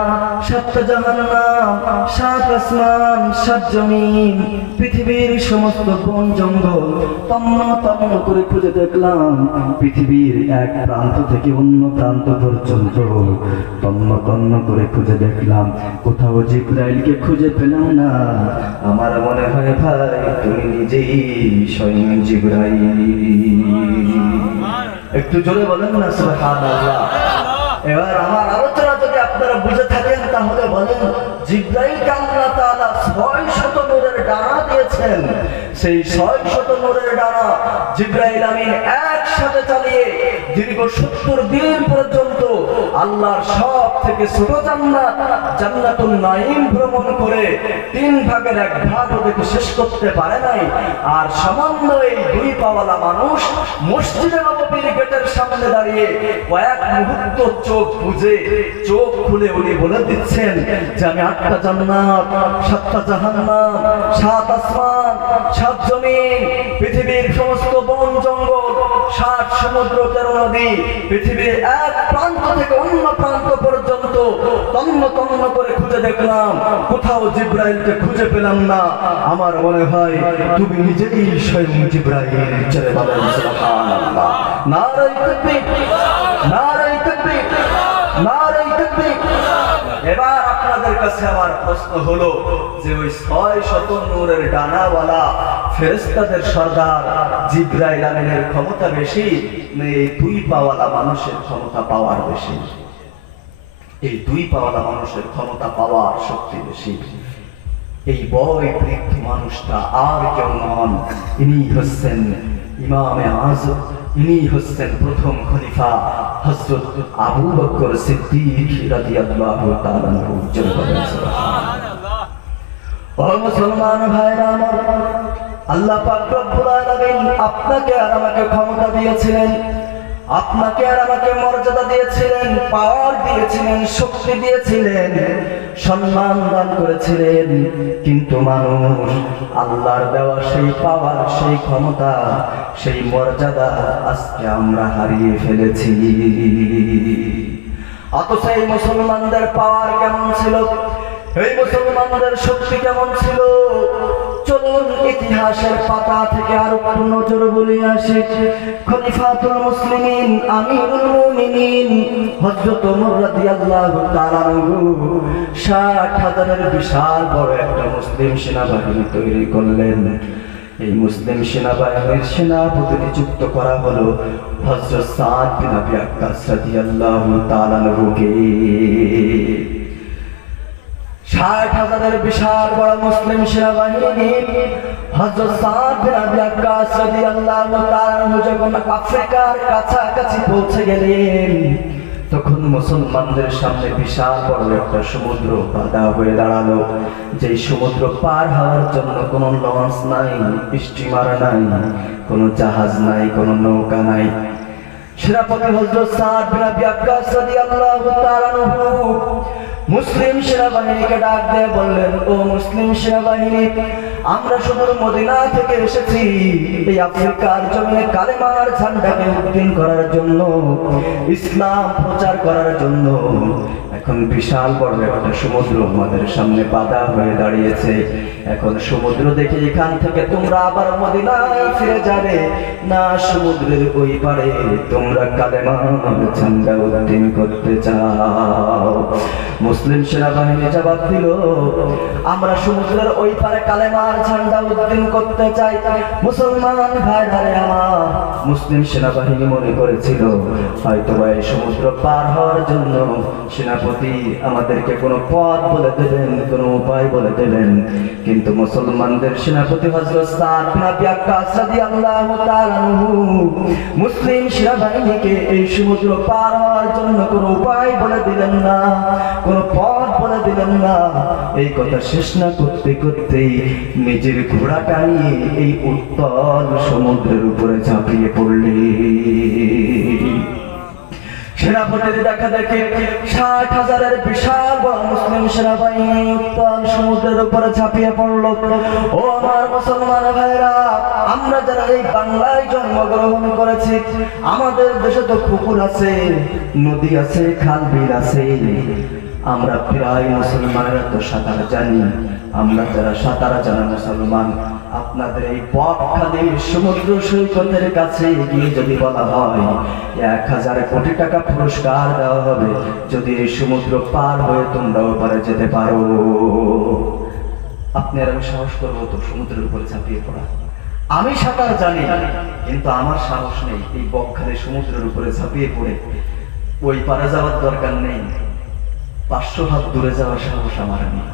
7টা জাহান্নাম, 7 আসমান, 7 জমিন, পৃথিবীর সমস্ত বন জঙ্গল তন্ন তন্ন করে খুঁজে দেখলাম। পৃথিবীর এক প্রান্ত থেকে অন্য প্রান্ত পর্যন্ত তন্ন তন্ন করে খুঁজে দেখলাম, কোথাও জিবরাইলকে খুঁজে পেলাম না। আমার মনে হয় ভাই তুমি নিজেই স্বয়ং জিবরাইল। একটু জোরে বলেন না সুবহানাল্লাহ। এবার আমার আলোচনা যদি আপনারা বুঝে থাকেন তাহলে বলেন, জিবরাইলকে আল্লাহ তাআলা 600 নূরের ডানা দিয়েছেন। সেই 600 নূরের ডানা জিবরাইল আমিন একসাথে চালিয়ে দীর্ঘ 70 দিন পর্যন্ত আল্লাহর সব থেকে ছোট জান্নাত জান্নাতুন নাঈম ভ্রমণ করে 3 ভাগের 1 ভাগও দেখে শেষ করতে পারে নাই। আর সামান্য এই 2 পাওয়ালা মানুষ মসজিদে নববীর গেটের সামনে দাঁড়িয়ে কয়েক মুহূর্ত চোখ বুঝে চোখ খুলে উনি বলে দিচ্ছেন যে আমি 8টা জান্নাত, 7টা জাহান্নাম, 7 আসমান, 7 জমিন, পৃথিবীর সমস্ত বন জঙ্গল, 7 সমুদ্র 13 নদী, পৃথিবীর এক প্রান্ত থেকে অন্য প্রান্ত পর্যন্ত তন্ন তন্ন করে খুঁজে দেখলাম, কোথাও জিবরাইলকে খুঁজে পেলাম না। আমার মনে হয় তুমি নিজেই স্বয়ং জিবরাইল। চলে বলেন সুবহানাল্লাহ। নারায়ে তাকবীর, নারায়ে তাকবীর, নারায়ে তাকবীর। এবার আপনাদের কাছে আমার প্রশ্ন হলো যে ওই 600 নূরের ডানাওয়ালা ফেরেশতাদের সর্দার জিবরাইল আমিনের ক্ষমতা বেশি না এই 2 পাওয়ালা মানুষের ক্ষমতা পাওয়ার বেশি? এই 2 পাওয়ালা মানুষের ক্ষমতা পাওয়ার শক্তি বেশি। এই বয় বৃদ্ধ মানুষটা আর কেউ নন, ইনি হচ্ছেন ইমামে আযম, ইনি হচ্ছেন প্রথম খলিফা হযরত আবু বকর সিদ্দিক রাদিয়াল্লাহু তাআলা আনহু। সুবহানাল্লাহ। ও মুসলমান ভাইরা আমার, আল্লাহ পাক রব্বুল আলামিন আপনাকে আর আমাকে ক্ষমতা দিয়েছিলেন, আপনাকে আর আমাকে মর্যাদা দিয়েছিলেন, পাওয়ার দিয়েছিলেন, শক্তি দিয়েছিলেন, সম্মান দান করেছিলেন। কিন্তু মানুষ আল্লাহর দেওয়া সেই পাওয়ার, সেই ক্ষমতা, সেই মর্যাদা আজকে আমরা হারিয়ে ফেলেছি। অথচ এই মুসলমানদের পাওয়ার কেমন ছিল, এই মুসলমানদের শক্তি কেমন ছিল, চলুন ইতিহাসের পাতা থেকে আর একটু নজর বলে আসি। খলিফাতুল মুসলিমিন আমিরুল মুমিনিন হযরত ওমর রাদিয়াল্লাহু তাআলা আনহু ৬০,০০০-এর বিশাল বড় একটা মুসলিম সেনাবাহিনী তৈরি করলেন। এই মুসলিম সেনাবাহিনীর সেনাপতি নিযুক্ত করা হলো হযরত সাদ বিন আবি ওয়াক্কাস রাদিয়াল্লাহু তাআলা আনহুকে। ৬০,০০০-এর বিশাল বড় মুসলিম সেনাবাহিনী হযরত সাদ বিন আবি ওয়াক্কাস রাদিয়াল্লাহু তাআলা আনহু যখন আফ্রিকার কাছাকাছি পৌঁছে গেলেন, তখন মুসলমানদের সামনে বিশাল বড় একটা সমুদ্র বাধা হয়ে দাঁড়ালো। যে সমুদ্র পার হওয়ার জন্য কোনো লঞ্চ নাই, স্টিমার নাই, কোনো জাহাজ নাই, কোনো নৌকা নাই। সেনাপতি হযরত সাদ বিন আবি ওয়াক্কাস রাদিয়াল্লাহু তাআলা আনহু মুসলিম সেনাবাহিনীকে ডাক দিয়ে বললেন, ও মুসলিম সেনাবাহিনী, আমরা সুদূর মদিনা থেকে এসেছি এই আফ্রিকার জমিনে কালেমার ঝান্ডাকে উত্তীর্ণ করার জন্য, ইসলাম প্রচার করার জন্য। এখন বিশাল বড় একটা সমুদ্র আমাদের সামনে বাধা হয়ে দাঁড়িয়েছে। এখন সমুদ্র দেখে এখান থেকে তোমরা আবার মদিনায় ফিরে যাবে না সমুদ্রের ওই পারে তোমরা কালেমার ঝান্ডা উত্তীর্ণ করতে চাও? মুসলিম সেনাবাহিনী জবাব দিল, আমরা সমুদ্রের ওই পারে কালেমার ঝান্ডা উত্তীর্ণ করতে চাই। মুসলমান ভাইরা আমার, মুসলিম সেনাবাহিনী মনে করেছিল হয়তো এই সমুদ্র পার হওয়ার জন্য সেনাপতি আমাদেরকে কোনো পথ বলে দেবেন, কোনো উপায় বলে দেবেন। কিন্তু মুসলমানদের সেনাপতি হযরত সাদ বিন আবি ওয়াক্কাস রাদিয়াল্লাহু তাআলা আনহু মুসলিম সেনাবাহিনীকে এই সমুদ্র পার হওয়ার জন্য কোনো উপায় বলে দিলেন না, কোনো পথ বলে দিলেন না। এই কথা শেষ না করতে করতেই নিজের ঘোড়া টানিয়ে এই উত্তাল সমুদ্রের উপরে ঝাঁপিয়ে পড়লেন। সেনাপতির দেখা দেখে ৬০,০০০-এর বিশাল বড় মুসলিম সেনাবাহিনী উত্তাল সমুদ্রের উপরে ঝাঁপিয়ে পড়ল। ও আমার মুসলমান ভাইরা, আমরা যারা এই বাংলায় জন্মগ্রহণ করেছি, আমাদের দেশে তো পুকুর আছে, নদী আছে, খাল বিল আছে। আমরা প্রায় মুসলমানেরা তো সাঁতার জানি। আমরা যারা সাঁতার জানা মুসলমান, আপনাদের এই বকখালির সমুদ্র সৈকতের কাছে গিয়ে যদি বলা হয় ১,০০০ কোটি টাকা পুরস্কার দেওয়া হবে যদি এই সমুদ্র পার হয়ে তোমরা ওপারে যেতে পারো, আপনি আর আমি সাহস করবো তো সমুদ্রের উপরে ঝাঁপিয়ে পড়া? আমি সাঁতার জানি, কিন্তু আমার সাহস নেই এই বকখালির সমুদ্রের উপরে ঝাঁপিয়ে পড়ে ওই পারে যাওয়ার দরকার নেই, ৫০০ হাত দূরে যাওয়ার সাহস আমার নেই।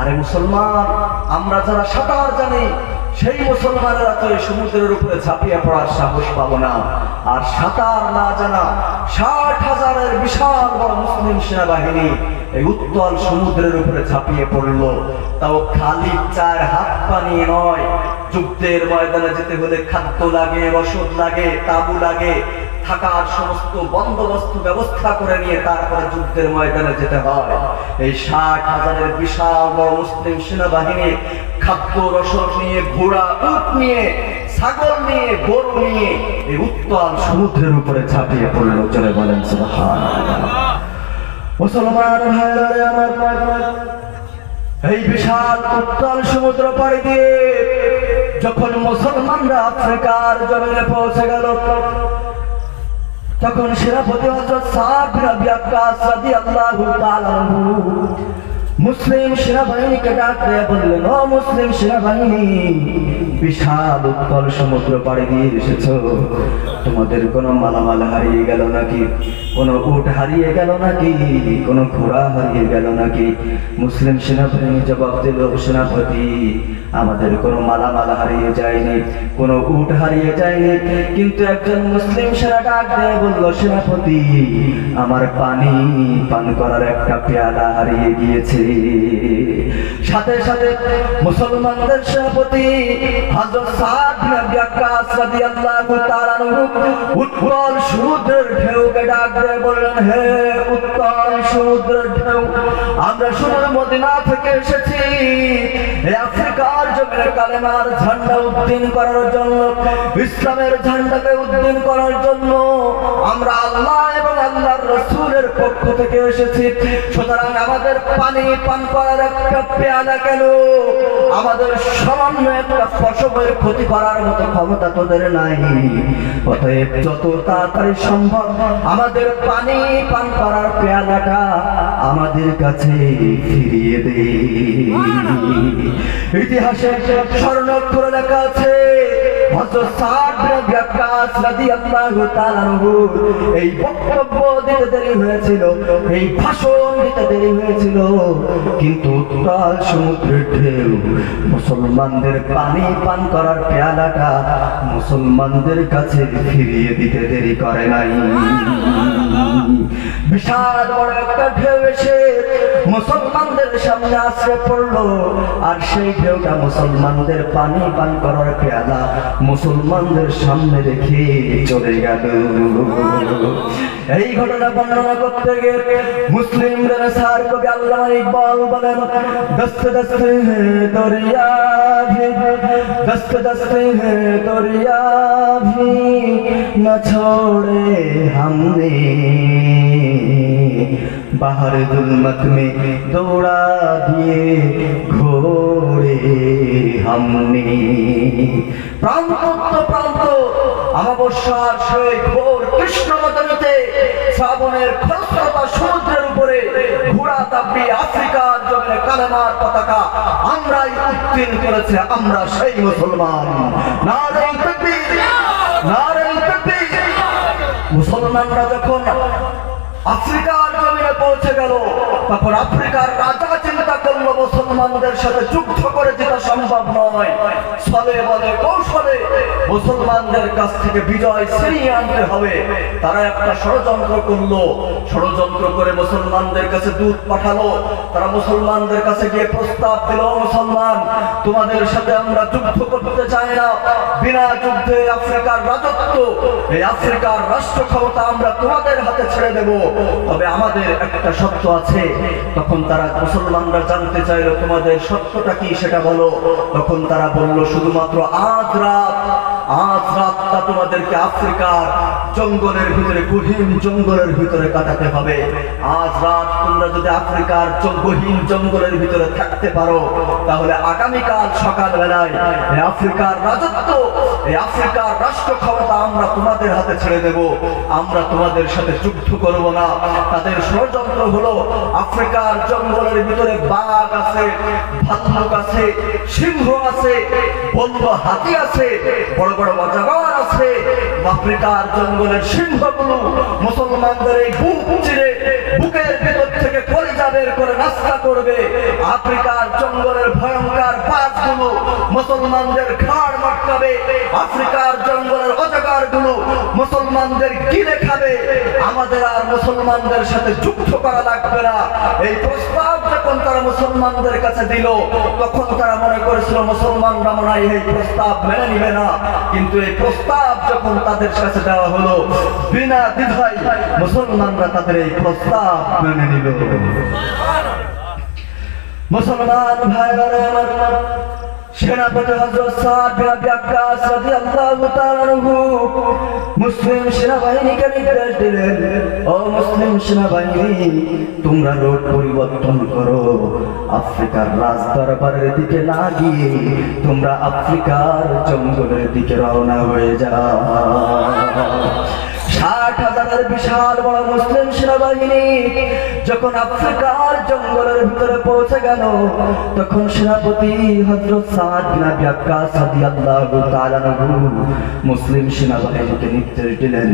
আরে মুসলমান, আমরা যারা সাঁতার জানি সেই মুসলমানেরা তো এই সমুদ্রের উপরে ঝাঁপিয়ে পড়ার সাহস পাবো না। আর সাঁতার না জানা ৬০,০০০-এর বিশাল বড় মুসলিম সেনাবাহিনী এই উত্তাল সমুদ্রের উপরে ঝাঁপিয়ে পড়লো, তাও খালি ৪ হাত পানি নয়। যুদ্ধের ময়দানে যেতে হলে খাদ্য লাগে, রসদ লাগে, তাবু লাগে, থাকার সমস্ত বন্দোবস্ত ব্যবস্থা করে নিয়ে তারপরে যুদ্ধের ময়দানে যেতে হয়। এই ৬০,০০০-এর বিশাল বড় মুসলিম সেনাবাহিনী খাদ্য রসদ নিয়ে, ঘোড়া, উট নিয়ে, ছাগল নিয়ে, গরু নিয়ে এই উত্তাল সমুদ্রের উপরে ঝাঁপিয়ে পড়ল। চলে বলেন সুবহানাল্লাহ। মুসলমান ভাইরা আমার, এই বিশাল উত্তাল সমুদ্র পাড়ি দিয়ে যখন মুসলমানরা আফ্রিকার জমিনে পৌঁছে গেল, তখন সেনাপতি হযরত সাদ বিন আবি ওয়াক্কাস রাদিয়াল্লাহু তাআলা আনহু মুসলিম সেনাবাহিনীকে ডাক দিয়ে বললেন, ও মুসলিম সেনাবাহিনী, বিশাল উত্তল সমুদ্র পাড়ি দিয়ে এসেছো, তোমাদের কোনো মালামাল হারিয়ে গেল নাকি? কোনো উট হারিয়ে গেল নাকি? কোনো ঘোড়া হারিয়ে গেল নাকি? মুসলিম সেনাবাহিনী জবাব দিল, সেনাপতি আমাদের কোনো মালামাল হারিয়ে যায়নি, কোনো উট হারিয়ে যায়নি, কিন্তু একজন মুসলিম সেনা ডাক দিয়ে বলল, সেনাপতি আমার পানি পান করার একটা পেয়ালা হারিয়ে গিয়েছে। সাথে সাথে মুসলমানদের সেনাপতি হযরত সাদ বিন আবি ওয়াক্কাস রাদিয়াল্লাহু তাআলা আনহু উত্তল সমুদ্রের ঢেউকে ডাক দিয়ে বললেন, হে উত্তল সমুদ্রের ঢেউ, আমরা সোনার মদিনা থেকে এসেছি এই আফ্রিকার জমিনে কালেমার ঝান্ডা উত্তোলন করার জন্য, ইসলামের ঝান্ডাকে উত্তোলন করার জন্য আমরা আল্লাহ এবং আল্লাহর রাসূলের পক্ষ থেকে এসেছি। সুতরাং আমাদের পানি পান করার একটা পেয়ালা কেন, আমাদের সামান্য একটা ফসলের ক্ষতি করার মতো ক্ষমতা তোদের নাই। অতএব যত তাড়াতাড়ি সম্ভব আমাদের পানি পান করার পেয়ালাটা আমাদের কাছে ফিরিয়ে দে। ইতিহাসে স্বর্ণাক্ষরে লেখা আছে হযরত সাদ বিন আবি ওয়াক্কাস রাদিয়াল্লাহু তাআলা আনহু এই বক্তব্য দিতে দেরি হয়েছিল, এই ভাষণ দিতে দেরি হয়েছিল, কিন্তু উত্তাল সমুদ্রের ঢেউ মুসলমানদের পানি পান করার পেয়ালাটা মুসলমানদের কাছে ফিরিয়ে দিতে দেরি করে নাই। বিশাল বড় একটা ঢেউ এসে মুসলমানদের সামনে আছড়ে পড়লো, আর সেই ঢেউটা মুসলমানদের পানি পান করার পেয়ালা মুসলমানদের সামনে রেখে চলে গেল। এই ঘটনা বর্ণনা করতে গিয়ে মুসলিম রেনেসাঁর কবি আল্লামা ইকবাল বলেন, দস্তে দস্তে হে দরিয়া ভি, দস্তে দস্তে হে দরিয়া ভি না ছোড়ে हमने, बाहर जुल्मत में दौड़ा दिए घोड़े हमने। প্রান্ত প্রান্ত অমাবস্যার সেই ঘোর কৃষ্ণ নদীতে শ্রাবণের খরস্রোতা সমুদ্রের উপরে ঘোড়া তাপিয়ে আফ্রিকার জমিনে কালেমার পতাকা আমরাই উত্তোলন করেছে, আমরা সেই মুসলমান। নারে তাকবীর, নারে তাকবীর। মুসলমানরা যখন আফ্রিকার জমিনে পৌঁছে গেল, তখন আফ্রিকার রাজা চিন্তা করলো মুসলমানদের সাথে যুদ্ধ করে যেটা সম্ভব নয়, ছলে বলে কৌশলে মুসলমানদের কাছ থেকে বিজয় ছিনিয়ে আনতে হবে। তারা একটা ষড়যন্ত্র করলো, ষড়যন্ত্র করে মুসলমানদের কাছে দূত পাঠালো। তারা মুসলমানদের কাছে গিয়ে প্রস্তাব দিল, মুসলমান তোমাদের সাথে আমরা যুদ্ধ করতে চাই না, বিনা যুদ্ধে আফ্রিকার রাজত্ব, এই আফ্রিকার রাষ্ট্র ক্ষমতা আমরা তোমাদের হাতে ছেড়ে দেব, তবে আমাদের একটা শর্ত আছে। তখন তারা মুসলমানরা জানতে চাইল, তোমাদের শর্তটা কি সেটা বলো। তখন তারা বলল, শুধুমাত্র আজ রাতটা তোমাদেরকে আফ্রিকার জঙ্গলের ভিতরে, গহীন জঙ্গলের ভিতরে কাটাতে হবে। আজ রাত তোমরা যদি আফ্রিকার গহীন জঙ্গলের ভিতরে থাকতে পারো, তাহলে আগামীকাল সকালবেলায় এই আফ্রিকার রাজত্ব, এই আফ্রিকার রাষ্ট্র ক্ষমতা আমরা তোমাদের হাতে ছেড়ে দেব, আমরা তোমাদের সাথে যুদ্ধ করব না। তাদের ষড়যন্ত্র হলো, আফ্রিকার জঙ্গলের ভিতরে বাঘ আছে, ভাল্লুক আছে, সিংহ আছে, বন্য হাতি আছে, বড় বড় অজগর আছে। আফ্রিকার জঙ্গলের সিংহগুলো মুসলমানদের এই বুক চিরে বুকের ভিতর থেকে কলিজা বের করে নাস্তা করবে। আফ্রিকার জঙ্গলের ভয়ঙ্কর বাঘগুলো মুসলমানদের ঘাড় মটকাবে। আফ্রিকার জঙ্গলের অজগরগুলো মুসলমানদের গিলে খাবে। আমাদের আর মুসলমানদের সাথে যুদ্ধ করা লাগবে না। এই প্রস্তাব যখন তারা মুসলমানদের কাছে দিল, তখন তারা মনে করেছিল মুসলমানরা মনে হয় এই প্রস্তাব মেনে নিবে না, কিন্তু এই প্রস্তাব যখন তাদের কাছে দেওয়া হলো, বিনা দ্বিধায় মুসলমানরা তাদের এই প্রস্তাব মেনে নিল। মুসলমান ভাইরা আমার, সেনাপতি হযরত সাদ বিন আবি ওয়াক্কাস রাদিয়াল্লাহু তাআলা আনহু মুসলিম সেনাবাহিনীকে নির্দেশ দিলেন, ও মুসলিম সেনাবাহিনী, তোমরা রোড পরিবর্তন করো, আফ্রিকার রাজদরবারের দিকে না গিয়ে তোমরা আফ্রিকার জঙ্গলের দিকে রওনা হয়ে যাও। 60 60,000-এর বিশাল বড় মুসলিম সেনাবাহিনী যখন আফ্রিকার জঙ্গলের ভিতরে পৌঁছে গেল, তখন সেনাপতি হযরত সাদ বিন আবি ওয়াক্কাস রাদিয়াল্লাহু তাআলা আনহু মুসলিম সেনাবাহিনীকে নির্দেশ দিলেন,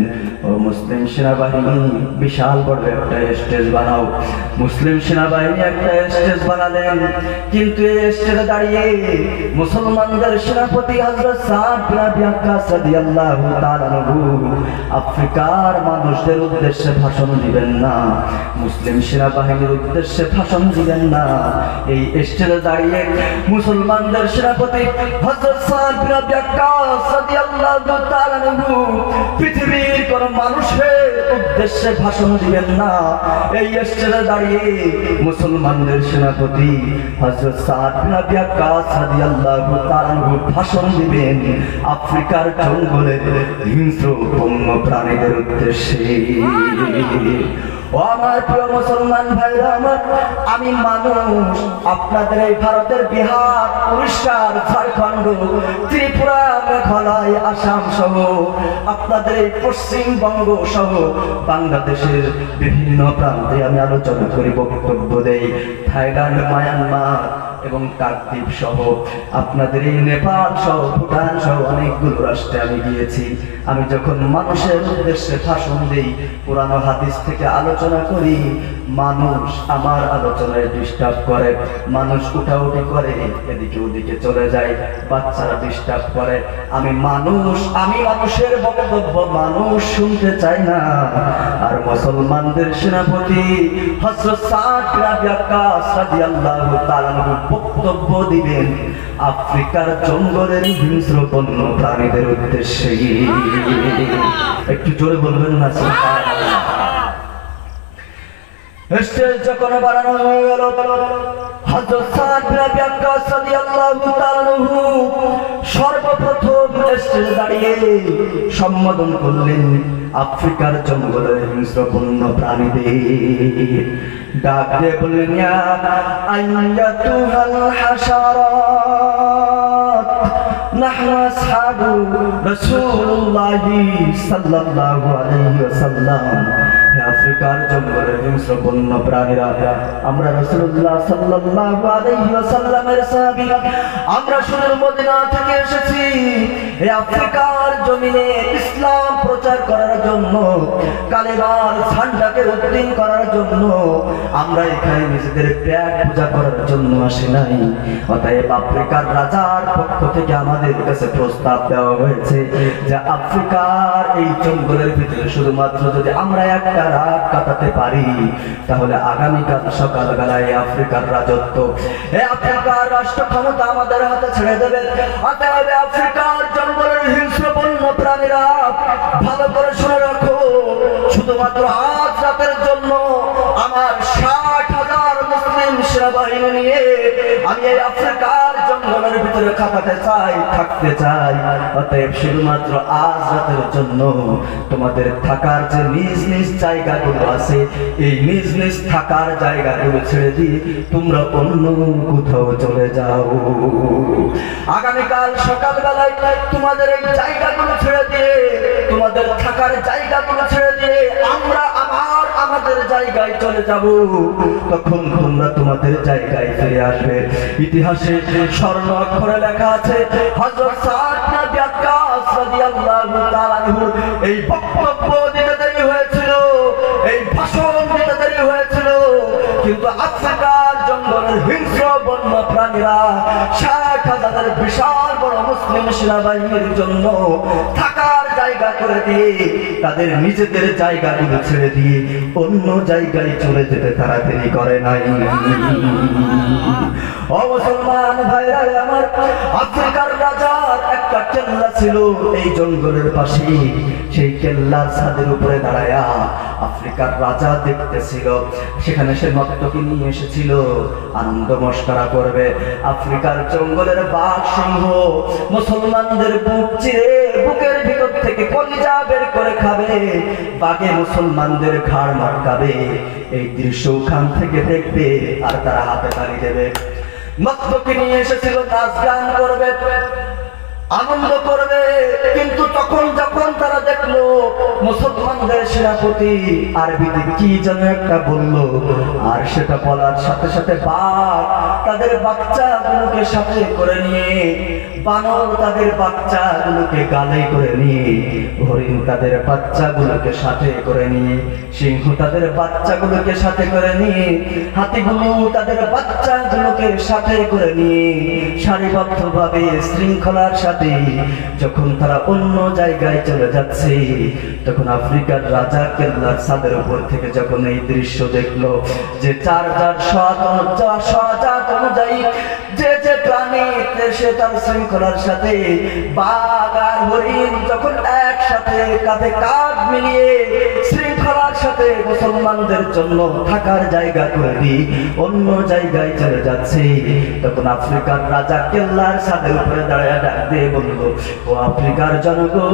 ও মুসলিম সেনাবাহিনী বিশাল বড় একটা স্টেজ বানাও। মুসলিম সেনাবাহিনী একটা স্টেজ বানালেন, কিন্তু এই স্টেজে দাঁড়িয়ে মুসলমানদের সেনাপতি হযরত সাদ বিন আবি ওয়াক্কাস রাদিয়াল্লাহু তাআলা আনহু আফ্রিকার মানুষদের উদ্দেশ্যে ভাষণ দিবেন না, মুসলিম সেনাবাহিনীর উদ্দেশ্যে ভাষণ দিবেন না। এই স্টেজে দাঁড়িয়ে মুসলমানদের সেনাপতি হযরত সাদ বিন আবি ওয়াক্কাস রাদিয়াল্লাহু তাআলা আনহু পৃথিবীর কোন মানুষের উদ্দেশ্যে ভাষণ দিবেন না। এই স্টেজে দাঁড়িয়ে মুসলমানদের সেনাপতি হযরত সাদ বিন আবি ওয়াক্কাস রাদিয়াল্লাহু তাআলা আনহু ভাষণ দিবেন আফ্রিকার জঙ্গলের হিংস্র বন্য প্রাণীদের উদ্দেশ্যে। ও আমার প্রিয় মুসলমান ভাইরা আমার, আমি মানুষ, আপনাদের এই ভারতের বিহার, উড়িষ্যা, ঝাড়খণ্ড, ত্রিপুরা, মেঘালয়, আসাম সহ আপনাদের এই পশ্চিমবঙ্গ সহ বাংলাদেশের বিভিন্ন প্রান্তে আমি আলোচনা করি, বক্তব্য দেই। থাইল্যান্ড, মায়ানমার এবং কাকদ্বীপ সহ আপনাদের এই নেপাল সহ ভুটান সহ অনেকগুলো রাষ্ট্রে আমি গিয়েছি। আমি যখন মানুষের উদ্দেশ্যে ভাষণ দিই, পুরানো হাদিস থেকে আলোচনা করি, মানুষ আমার আলোচনায় ডিস্টার্ব করে, মানুষ উঠাউঠি করে, এদিকে ওদিকে চলে যায়, বাচ্চারা ডিস্টার্ব করে। আমি মানুষের বক্তব্য মানুষ শুনতে চায় না। আর মুসলমানদের সেনাপতি হযরত সাদ বিন আবি ওয়াক্কাস রাদিয়াল্লাহু তাআলা আনহু বক্তব্য দিবেন আফ্রিকার জঙ্গলের হিংস্র বন্য প্রাণীদের উদ্দেশ্যে। একটু জোরে বলবেন না? স্টেজ যখন বানানো হয়ে গেল, হযরত সাদ বিন আবি ওয়াক্কাস রাদিয়াল্লাহু তাআলা আনহু সর্বপ্রথম স্টেজে দাঁড়িয়ে সম্বোধন করলেন আফ্রিকার জঙ্গলের হিংস্র বন্য প্রাণীদের। ডাক দিয়ে বললেন, ইয়া আইয়াতুহাল হাশারাত নাহনু আসহাবু রাসূলুল্লাহি সাল্লাল্লাহু আলাইহি ওয়াসাল্লাম। হে আফ্রিকার জঙ্গলের হিংস্র বন্য প্রাণীরা, আমরা রাসূলুল্লাহ সাল্লাল্লাহু আলাইহি ওয়াসাল্লামের সাহাবী, আমরা সুদূর মদিনা থেকে এসেছি এই আফ্রিকার জমিনে ইসলাম প্রচার করার জন্য, কালেমার ঝান্ডাকে উত্তীর্ণ করার জন্য। আমরা এখানে নিজেদের পেট পূজা করার জন্য আসি নাই। অতএব আফ্রিকার রাজার পক্ষ থেকে আমাদের কাছে প্রস্তাব দেওয়া হয়েছে যে আফ্রিকার এই জঙ্গলের ভিতরে শুধুমাত্র যদি আমরা একটা রাত কাটাতে পারি, তাহলে আগামীকাল সকালবেলায় আফ্রিকার রাজত্ব, এই আফ্রিকার রাষ্ট্র ক্ষমতা আমাদের হাতে ছেড়ে দেবে। অতএব আফ্রিকার জঙ্গলের হিংস্র বন্য প্রাণীরা, ভালো করে শুনে রাখো, শুধুমাত্র আজ রাতের জন্য আমার 60,000 মুসলিম সেনাবাহিনী নিয়ে আমি এই আফ্রিকার জঙ্গলের ভিতরে কাটাতে চাই, থাকতে চাই। অতএব শুধুমাত্র আজ রাতের জন্য তোমাদের থাকার যে নিজ নিজ জায়গাগুলো আছে, এই নিজ নিজ থাকার জায়গাগুলো ছেড়ে দিয়ে তোমরা অন্য কোথাও চলে যাও। আগামীকাল সকালবেলায় তোমাদের এই জায়গাগুলো ছেড়ে দিয়ে, তোমাদের থাকার জায়গাগুলো ছেড়ে দিয়ে আমরা আমাদের জায়গায় চলে যাব। তখন তোমরা তোমাদের জায়গায় ফিরে আসবে। ইতিহাসে স্বর্ণ অক্ষরে লেখা আছে, হযরত সাদ বিন আবি ওয়াক্কাস রাদিয়াল্লাহু তাআলা আনহু এই বক্তব্য দিতে দেরি হয়েছিল, এই ভাষণ দিতে দেরি হয়েছিল, কিন্তু আফ্রিকার জঙ্গলের হিংস্র বন্য প্রাণীরা 60,000 বিশাল বড় মুসলিম সেনাবাহিনীর জন্য থাকার জায়গা করে দিয়ে, তাদের নিজেদের জায়গাগুলো ছেড়ে দিয়ে অন্য জায়গায় চলে যেতে তারা দেরি করে নাই। ও মুসলমান ভাইরা আমার, আফ্রিকার রাজার একটা কেল্লা ছিল এই জঙ্গলের পাশে। সেই কেল্লার ছাদের উপরে দাঁড়ায়া আফ্রিকার রাজা দেখতেছিল। সেখানে সে নর্তকী নিয়ে এসেছিল আনন্দ মস্করা করবে। আফ্রিকার জঙ্গলের বাঘ সিংহ মুসলমানদের বুক চিরে বুকের ভিতর থেকে কলিজা বের করে খাবে, বাঘে মুসলমানদের ঘাড় মারকাবে। এই দৃশ্য ওখান থেকে দেখবে আর তারা হাতে তালি দেবে। নর্তকী নিয়ে এসেছিল নাচ গান করবে। আনন্দ করবে। কিন্তু তখন যখন তারা দেখলো মুসলমানদের সেনাপতি আরবিতে কি যেন একটা বলল, আর সেটা বলার সাথে সাথে বাঘ তাদের বাচ্চাগুলোকে সাথে করে নিয়ে, বানর তাদের বাচ্চাগুলোকে গালে করে নিয়ে, হরিণ তাদের বাচ্চাগুলোকে সাথে করে নিয়ে, সিংহ তাদের বাচ্চাগুলোকে সাথে করে নিয়ে, হাতিগুলো তাদের বাচ্চাগুলোকে সাথে করে নিয়ে সারিবদ্ধভাবে শৃঙ্খলার সাথে যখন তারা অন্য জায়গায় চলে যাচ্ছে, তখন আফ্রিকার রাজা কেল্লার ছাদের উপর থেকে যখন এই দৃশ্য দেখলো যে 4,000 সজাত অনুযায়ী যে যে প্রাণী সে তার শৃঙ্খলার সাথে, বাঘ আর হরিণ যখন একসাথে কাঁধে কাঁধ মিলিয়ে শৃঙ্খলার সাথে মুসলমানদের জন্য থাকার জায়গা করে দিয়ে অন্য জায়গায় চলে যাচ্ছে, তখন আফ্রিকার রাজা কেল্লার ছাদের উপরে দাঁড়িয়ে ডাক দিয়ে বলল, ও আফ্রিকার জনগণ,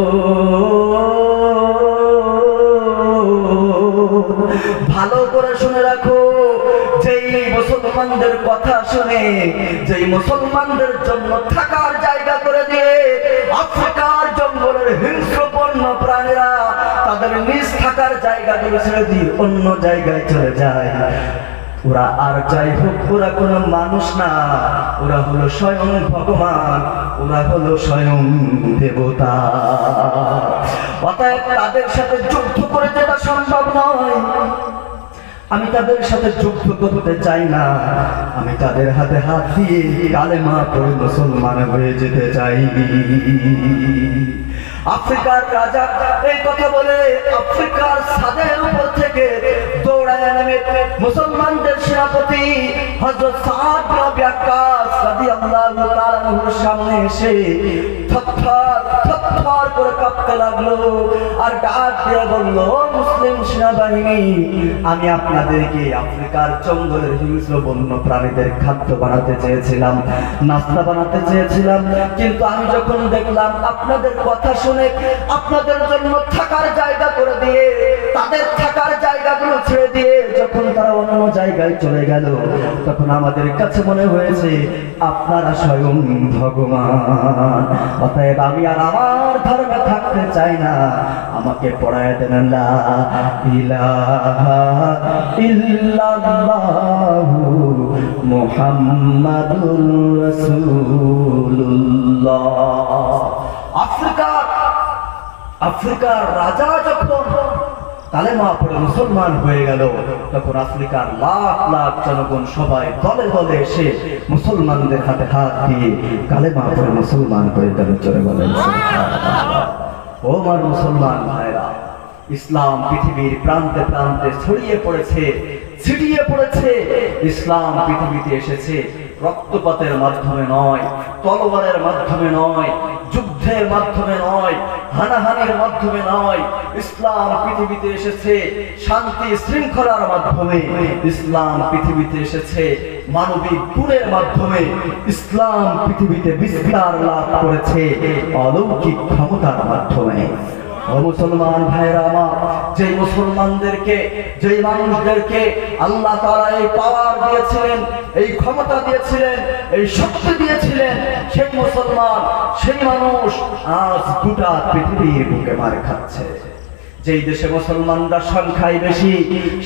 ভালো করে শুনে রাখো, যেই মুসলমানদের কথা শুনে, যেই মুসলমানদের জন্য থাকার জায়গা করে দিয়ে আফ্রিকার জঙ্গলের হিংস্র বন্য প্রাণীরা তাদের নিজ থাকার জায়গাগুলো ছেড়ে দিয়ে অন্য জায়গায় চলে যায়, ওরা আর যাই হোক, ওরা কোনো মানুষ না, ওরা হলো স্বয়ং ভগবান, ওরা হলো স্বয়ং দেবতা। অতএব তাদের সাথে যুদ্ধ করে দেওয়া সম্ভব নয়। আমি তাদের সাথে যুদ্ধ করতে চাই না, আমি তাদের হাতে হাত দিয়ে কালেমা পড়ে মুসলমান হয়ে যেতে চাই। আফ্রিকার রাজা এই কথা বলে আফ্রিকার ছাদের উপর থেকে দৌড়ায় নেমে মুসলমানদের সেনাপতি হযরত সাদ বিন আবি ওয়াক্কাস রাদিয়াল্লাহু তাআলা আনহুর সামনে এসে থরথর থরথর করে কাঁপতে লাগলো আর ডাক দিয়ে বলল, মুসলিম সেনাবাহিনী, আমি আপনাদেরকে আফ্রিকার জঙ্গলের হিংস্র বন্য প্রাণীদের খাদ্য বানাতে চেয়েছিলাম, নাস্তা বানাতে চেয়েছিলাম, কিন্তু আমি যখন দেখলাম আপনাদের কথা শুনে আপনাদের জন্য থাকার জায়গা করে দিয়ে, তাদের থাকার জায়গাগুলো ছেড়ে দিয়ে যখন তারা অন্য জায়গায় চলে গেল, তখন আমাদের কাছে মনে হয়েছে আপনারা স্বয়ং ভগবান। অতএব আমি আর আমার ধর্মে থাকতে চাই না, আমাকে পড়ায় দেন লা ইলাহা ইল্লাল্লাহু মুহাম্মাদুর রাসূলুল্লাহ। আফ্রিকার রাজা যখন কালেমা পড়ে মুসলমান হয়ে গেল, তখন আফ্রিকার লাখ লাখ জনগণ সবাই দলে দলে এসে মুসলমানদের হাতে হাত দিয়ে কালেমা পড়ে মুসলমান হয়ে গেল। চলে বলেন ও আমার মুসলমান ভাইরা, ইসলাম পৃথিবীর প্রান্তে প্রান্তে ছড়িয়ে পড়েছে, ছিটিয়ে পড়েছে। ইসলাম পৃথিবীতে এসেছে রক্তপাতের মাধ্যমে নয়, তলোয়ারের মাধ্যমে নয়, যুদ্ধের মাধ্যমে নয়, হানাহানির মাধ্যমে নয়। ইসলাম পৃথিবীতে এসেছে শান্তি শৃঙ্খলার মাধ্যমে। ইসলাম পৃথিবীতে এসেছে মানবিক গুণের মাধ্যমে। ইসলাম পৃথিবীতে বিস্তার লাভ করেছে অলৌকিক ক্ষমতার মাধ্যমে। ও মুসলমান ভাইরা আমার, যে মুসলমানদেরকে, যে মানুষদেরকে আল্লাহ তাআলা এই পাওয়ার দিয়েছিলেন, এই ক্ষমতা দিয়েছিলেন, এই শক্তি দিয়েছিলেন, সেই মুসলমান, সেই মানুষ আজ গোটা পৃথিবীর বুকে মার খাচ্ছে। যেই দেশে মুসলমানরা সংখ্যায় বেশি,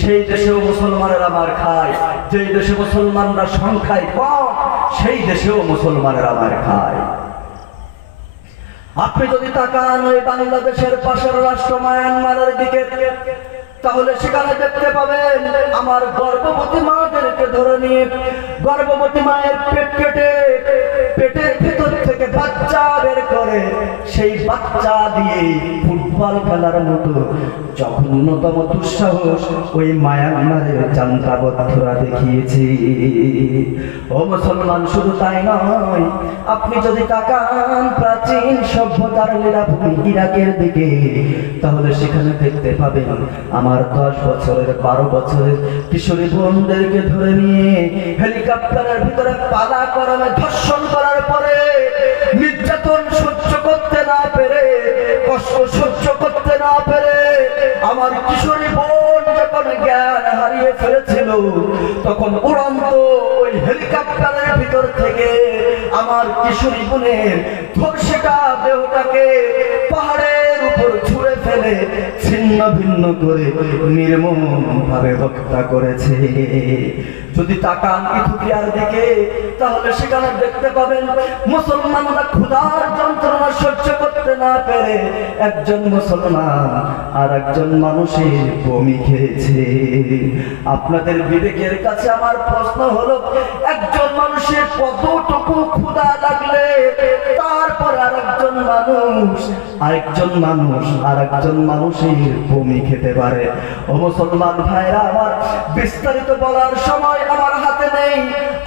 সেই দেশেও মুসলমানেরা মার খায়। যেই দেশে মুসলমানরা সংখ্যায় কম, সেই দেশেও মুসলমানেরা মার খায়। আপনি যদি তাকান ওই বাংলাদেশের পাশের রাষ্ট্র মায়ানমারের দিকে, তাহলে সেখানে দেখতে পাবেন আমার গর্ভবতী মাদেরকে ধরে নিয়ে গর্ভবতী মায়ের পেট কেটে পেটের ভিতর থেকে বাচ্চা বের করে সেই বাচ্চা দিয়ে ফুটবল খেলার মতো জঘন্যতম দুঃসাহস ওই মায়ানমারের জান্তাবদ্ধরা দেখিয়েছে। ও মুসলমান, শুধু তাই নয়, আপনি যদি তাকান প্রাচীন সভ্যতার লীলাভূমি ইরাকের দিকে, তাহলে সেখানে দেখতে পাবেন আমার 10 বছরের 12 বছরের কিশোরী বোনদেরকে ধরে নিয়ে হেলিকপ্টারের ভিতরে পালা করানো ধর্ষণ করার পরে নির্যাতন সহ্য করতে না পেরে, কষ্ট সহ্য করতে না পেরে আমার কিশোরী বোন যখন জ্ঞান হারিয়ে ফেলেছিল, তখন উড়ন্ত ওই হেলিকপ্টারের ভিতর থেকে আমার কিশোরী বোনের ধর্ষিতা দেহটাকে পাহাড়ের উপর ছুঁড়ে ফেলে ছিন্ন ভিন্ন করে নির্মমভাবে হত্যা করেছে। যদি তাকান ইথিওপিয়ার দিকে তাহলে সেখানে দেখতে পাবেন মুসলমানরা ক্ষুধার যন্ত্রণা সহ্য করতে না পেরে একজন মুসলমান আর একজন মানুষের বমি খেয়েছে। আপনাদের বিবেকের কাছে আমার প্রশ্ন হলো, একজন মানুষের কতটুকু ক্ষুধা লাগলে তারপর আরেকজন মানুষের বমি খেতে পারে? ও মুসলমান ভাইরা আমার, বিস্তারিত বলার সময় আমার হাতে নেই।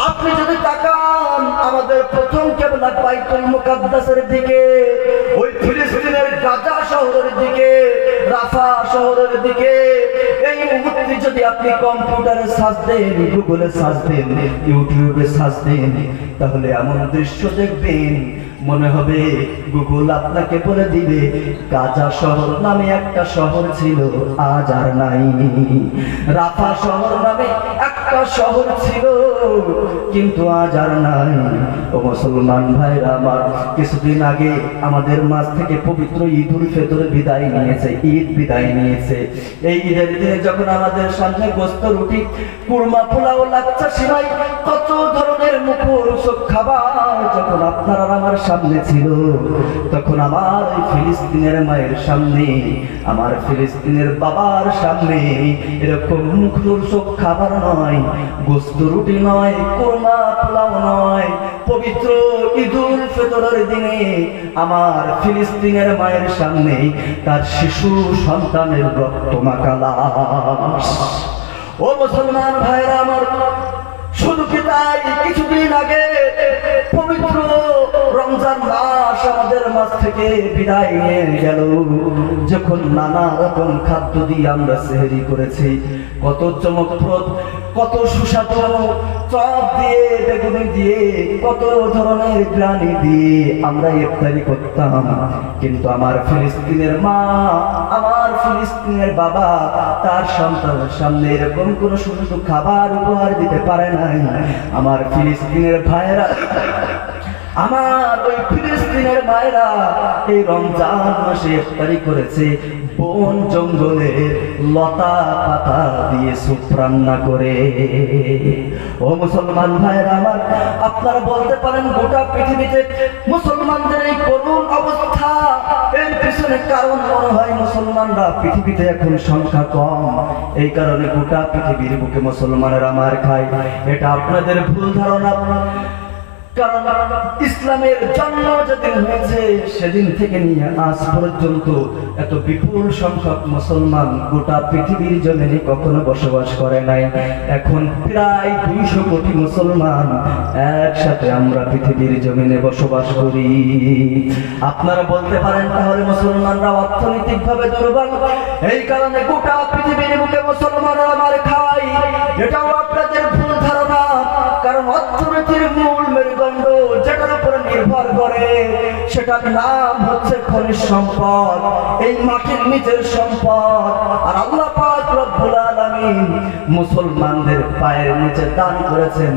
আপনি যদি তাকান আমাদের প্রথম কিবলা বাইতুল মুকাদ্দাসের দিকে, ওই ফিলিস্তিনের গাজা শহরের দিকে, রাফা শহরের দিকে, এই মুহূর্তে যদি আপনি কম্পিউটারে সার্চ দেন, গুগলে সার্চ দেন, ইউটিউবে সার্চ দেন, তাহলে এমন দৃশ্য দেখবেন মনে হবে গুগল আপনাকে বলে দিবে গাজা শহর নামে একটা শহর ছিল, আজ আর নাই। রাফা শহর নামে একটা শহর ছিল, কিন্তু আজ আর নাই। ও মুসলমান ভাইরা আমার, কিছুদিন আগে আমাদের মাঝ থেকে পবিত্র ঈদুল ফিতর বিদায় নিয়েছে, ঈদ বিদায় নিয়েছে। এই ঈদের দিনে যখন আমাদের সামনে গোস্ত, রুটি, কুরমা, পোলাও, লাচ্ছা, সিমাই, কত ধরনের মুখরোচক খাবার যখন আপনার আমার সামনে ছিল, তখন আমার ওই ফিলিস্তিনের মায়ের সামনে, আমার ফিলিস্তিনের বাবার সামনে এরকম মুখরোচক খাবার নয়, গোস্ত, রুটি নয়, কুরমা, পোলাও নয়, পবিত্র ঈদুল ফিতরের দিনে আমার ফিলিস্তিনের মায়ের সামনে তার শিশু সন্তানের রক্ত মাখা লাশ। ও মুসলমান ভাইরা আমার, শুধু কি তাই, কিছুদিন আগে পবিত্র রমজান মাস আমাদের মাঝ থেকে বিদায় নিয়ে গেল, যখন নানা রকম খাদ্য দিয়ে আমরা সেহরি করেছি, কত চমকপ্রদ, কত সুস্বাদু চপ দিয়ে, বেগুনি দিয়ে, কত ধরনের প্রাণী দিয়ে আমরা ইফতারি করতাম, কিন্তু আমার ফিলিস্তিনের মা, আমার ফিলিস্তিনের বাবা তার সন্তানের সামনে এরকম কোনো সুন্দর খাবার উপহার দিতে পারে নাই। আমার ফিলিস্তিনের ভাইয়েরা, আমার ওই ফিলিস্তিনের মায়েরা এই রমজান মাসে ইফতারি করেছে বন জঙ্গলে লতা পাতা দিয়ে স্যুপ রান্না করে। ও মুসলমান ভাইরা আমার, আপনারা বলতে পারেন গোটা পৃথিবীতে মুসলমানদের এই করুণ অবস্থা, এর পিছনে কারণ মনে হয় মুসলমানরা পৃথিবীতে এখন সংখ্যা কম, এই কারণে গোটা পৃথিবীর বুকে মুসলমানেরা মার খায়। এটা আপনাদের ভুল ধারণা। কারণ ইসলামের জন্ম যেদিন হয়েছে সেদিন থেকে নিয়ে আজ পর্যন্ত এত বিপুল সংখ্যক মুসলমান গোটা পৃথিবীর জমিনে কখনো বসবাস করে নাই। এখন প্রায় 200 কোটি মুসলমান একসাথে আমরা পৃথিবীর জমিনে বসবাস করি। আপনারা বলতে পারেন তাহলে মুসলমানরা অর্থনৈতিকভাবে দুর্বল, এই কারণে গোটা পৃথিবীর বুকে মুসলমানরা মার খায়। এটাও আপনাদের ভুল ধারণা। কারণ অর্থনীতির মূল মেরুদণ্ড যেটার উপরে নির্ভর করে সেটার নাম হচ্ছে খনিজ সম্পদ, এই মাটির নিচের সম্পদ। আর আল্লাহ পাক রব্বুল আলামিন মুসলমানদের পায়ের নিচে দান করেছেন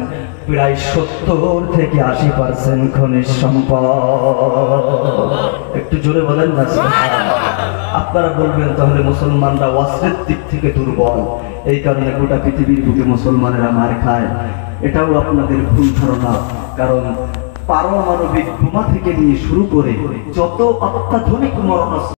প্রায় 70 থেকে 80% খনিজ সম্পদ। একটু জোরে বলেন না। আপনারা বলবেন তাহলে মুসলমানরা অস্ত্রের দিক থেকে দুর্বল, এই কারণে গোটা পৃথিবীর বুকে মুসলমানেরা মার খায়। এটাও আপনাদের ভুল ধারণা। কারণ পারমাণবিক বোমা থেকে নিয়ে শুরু করে যত অত্যাধুনিক মরণাস্ত্র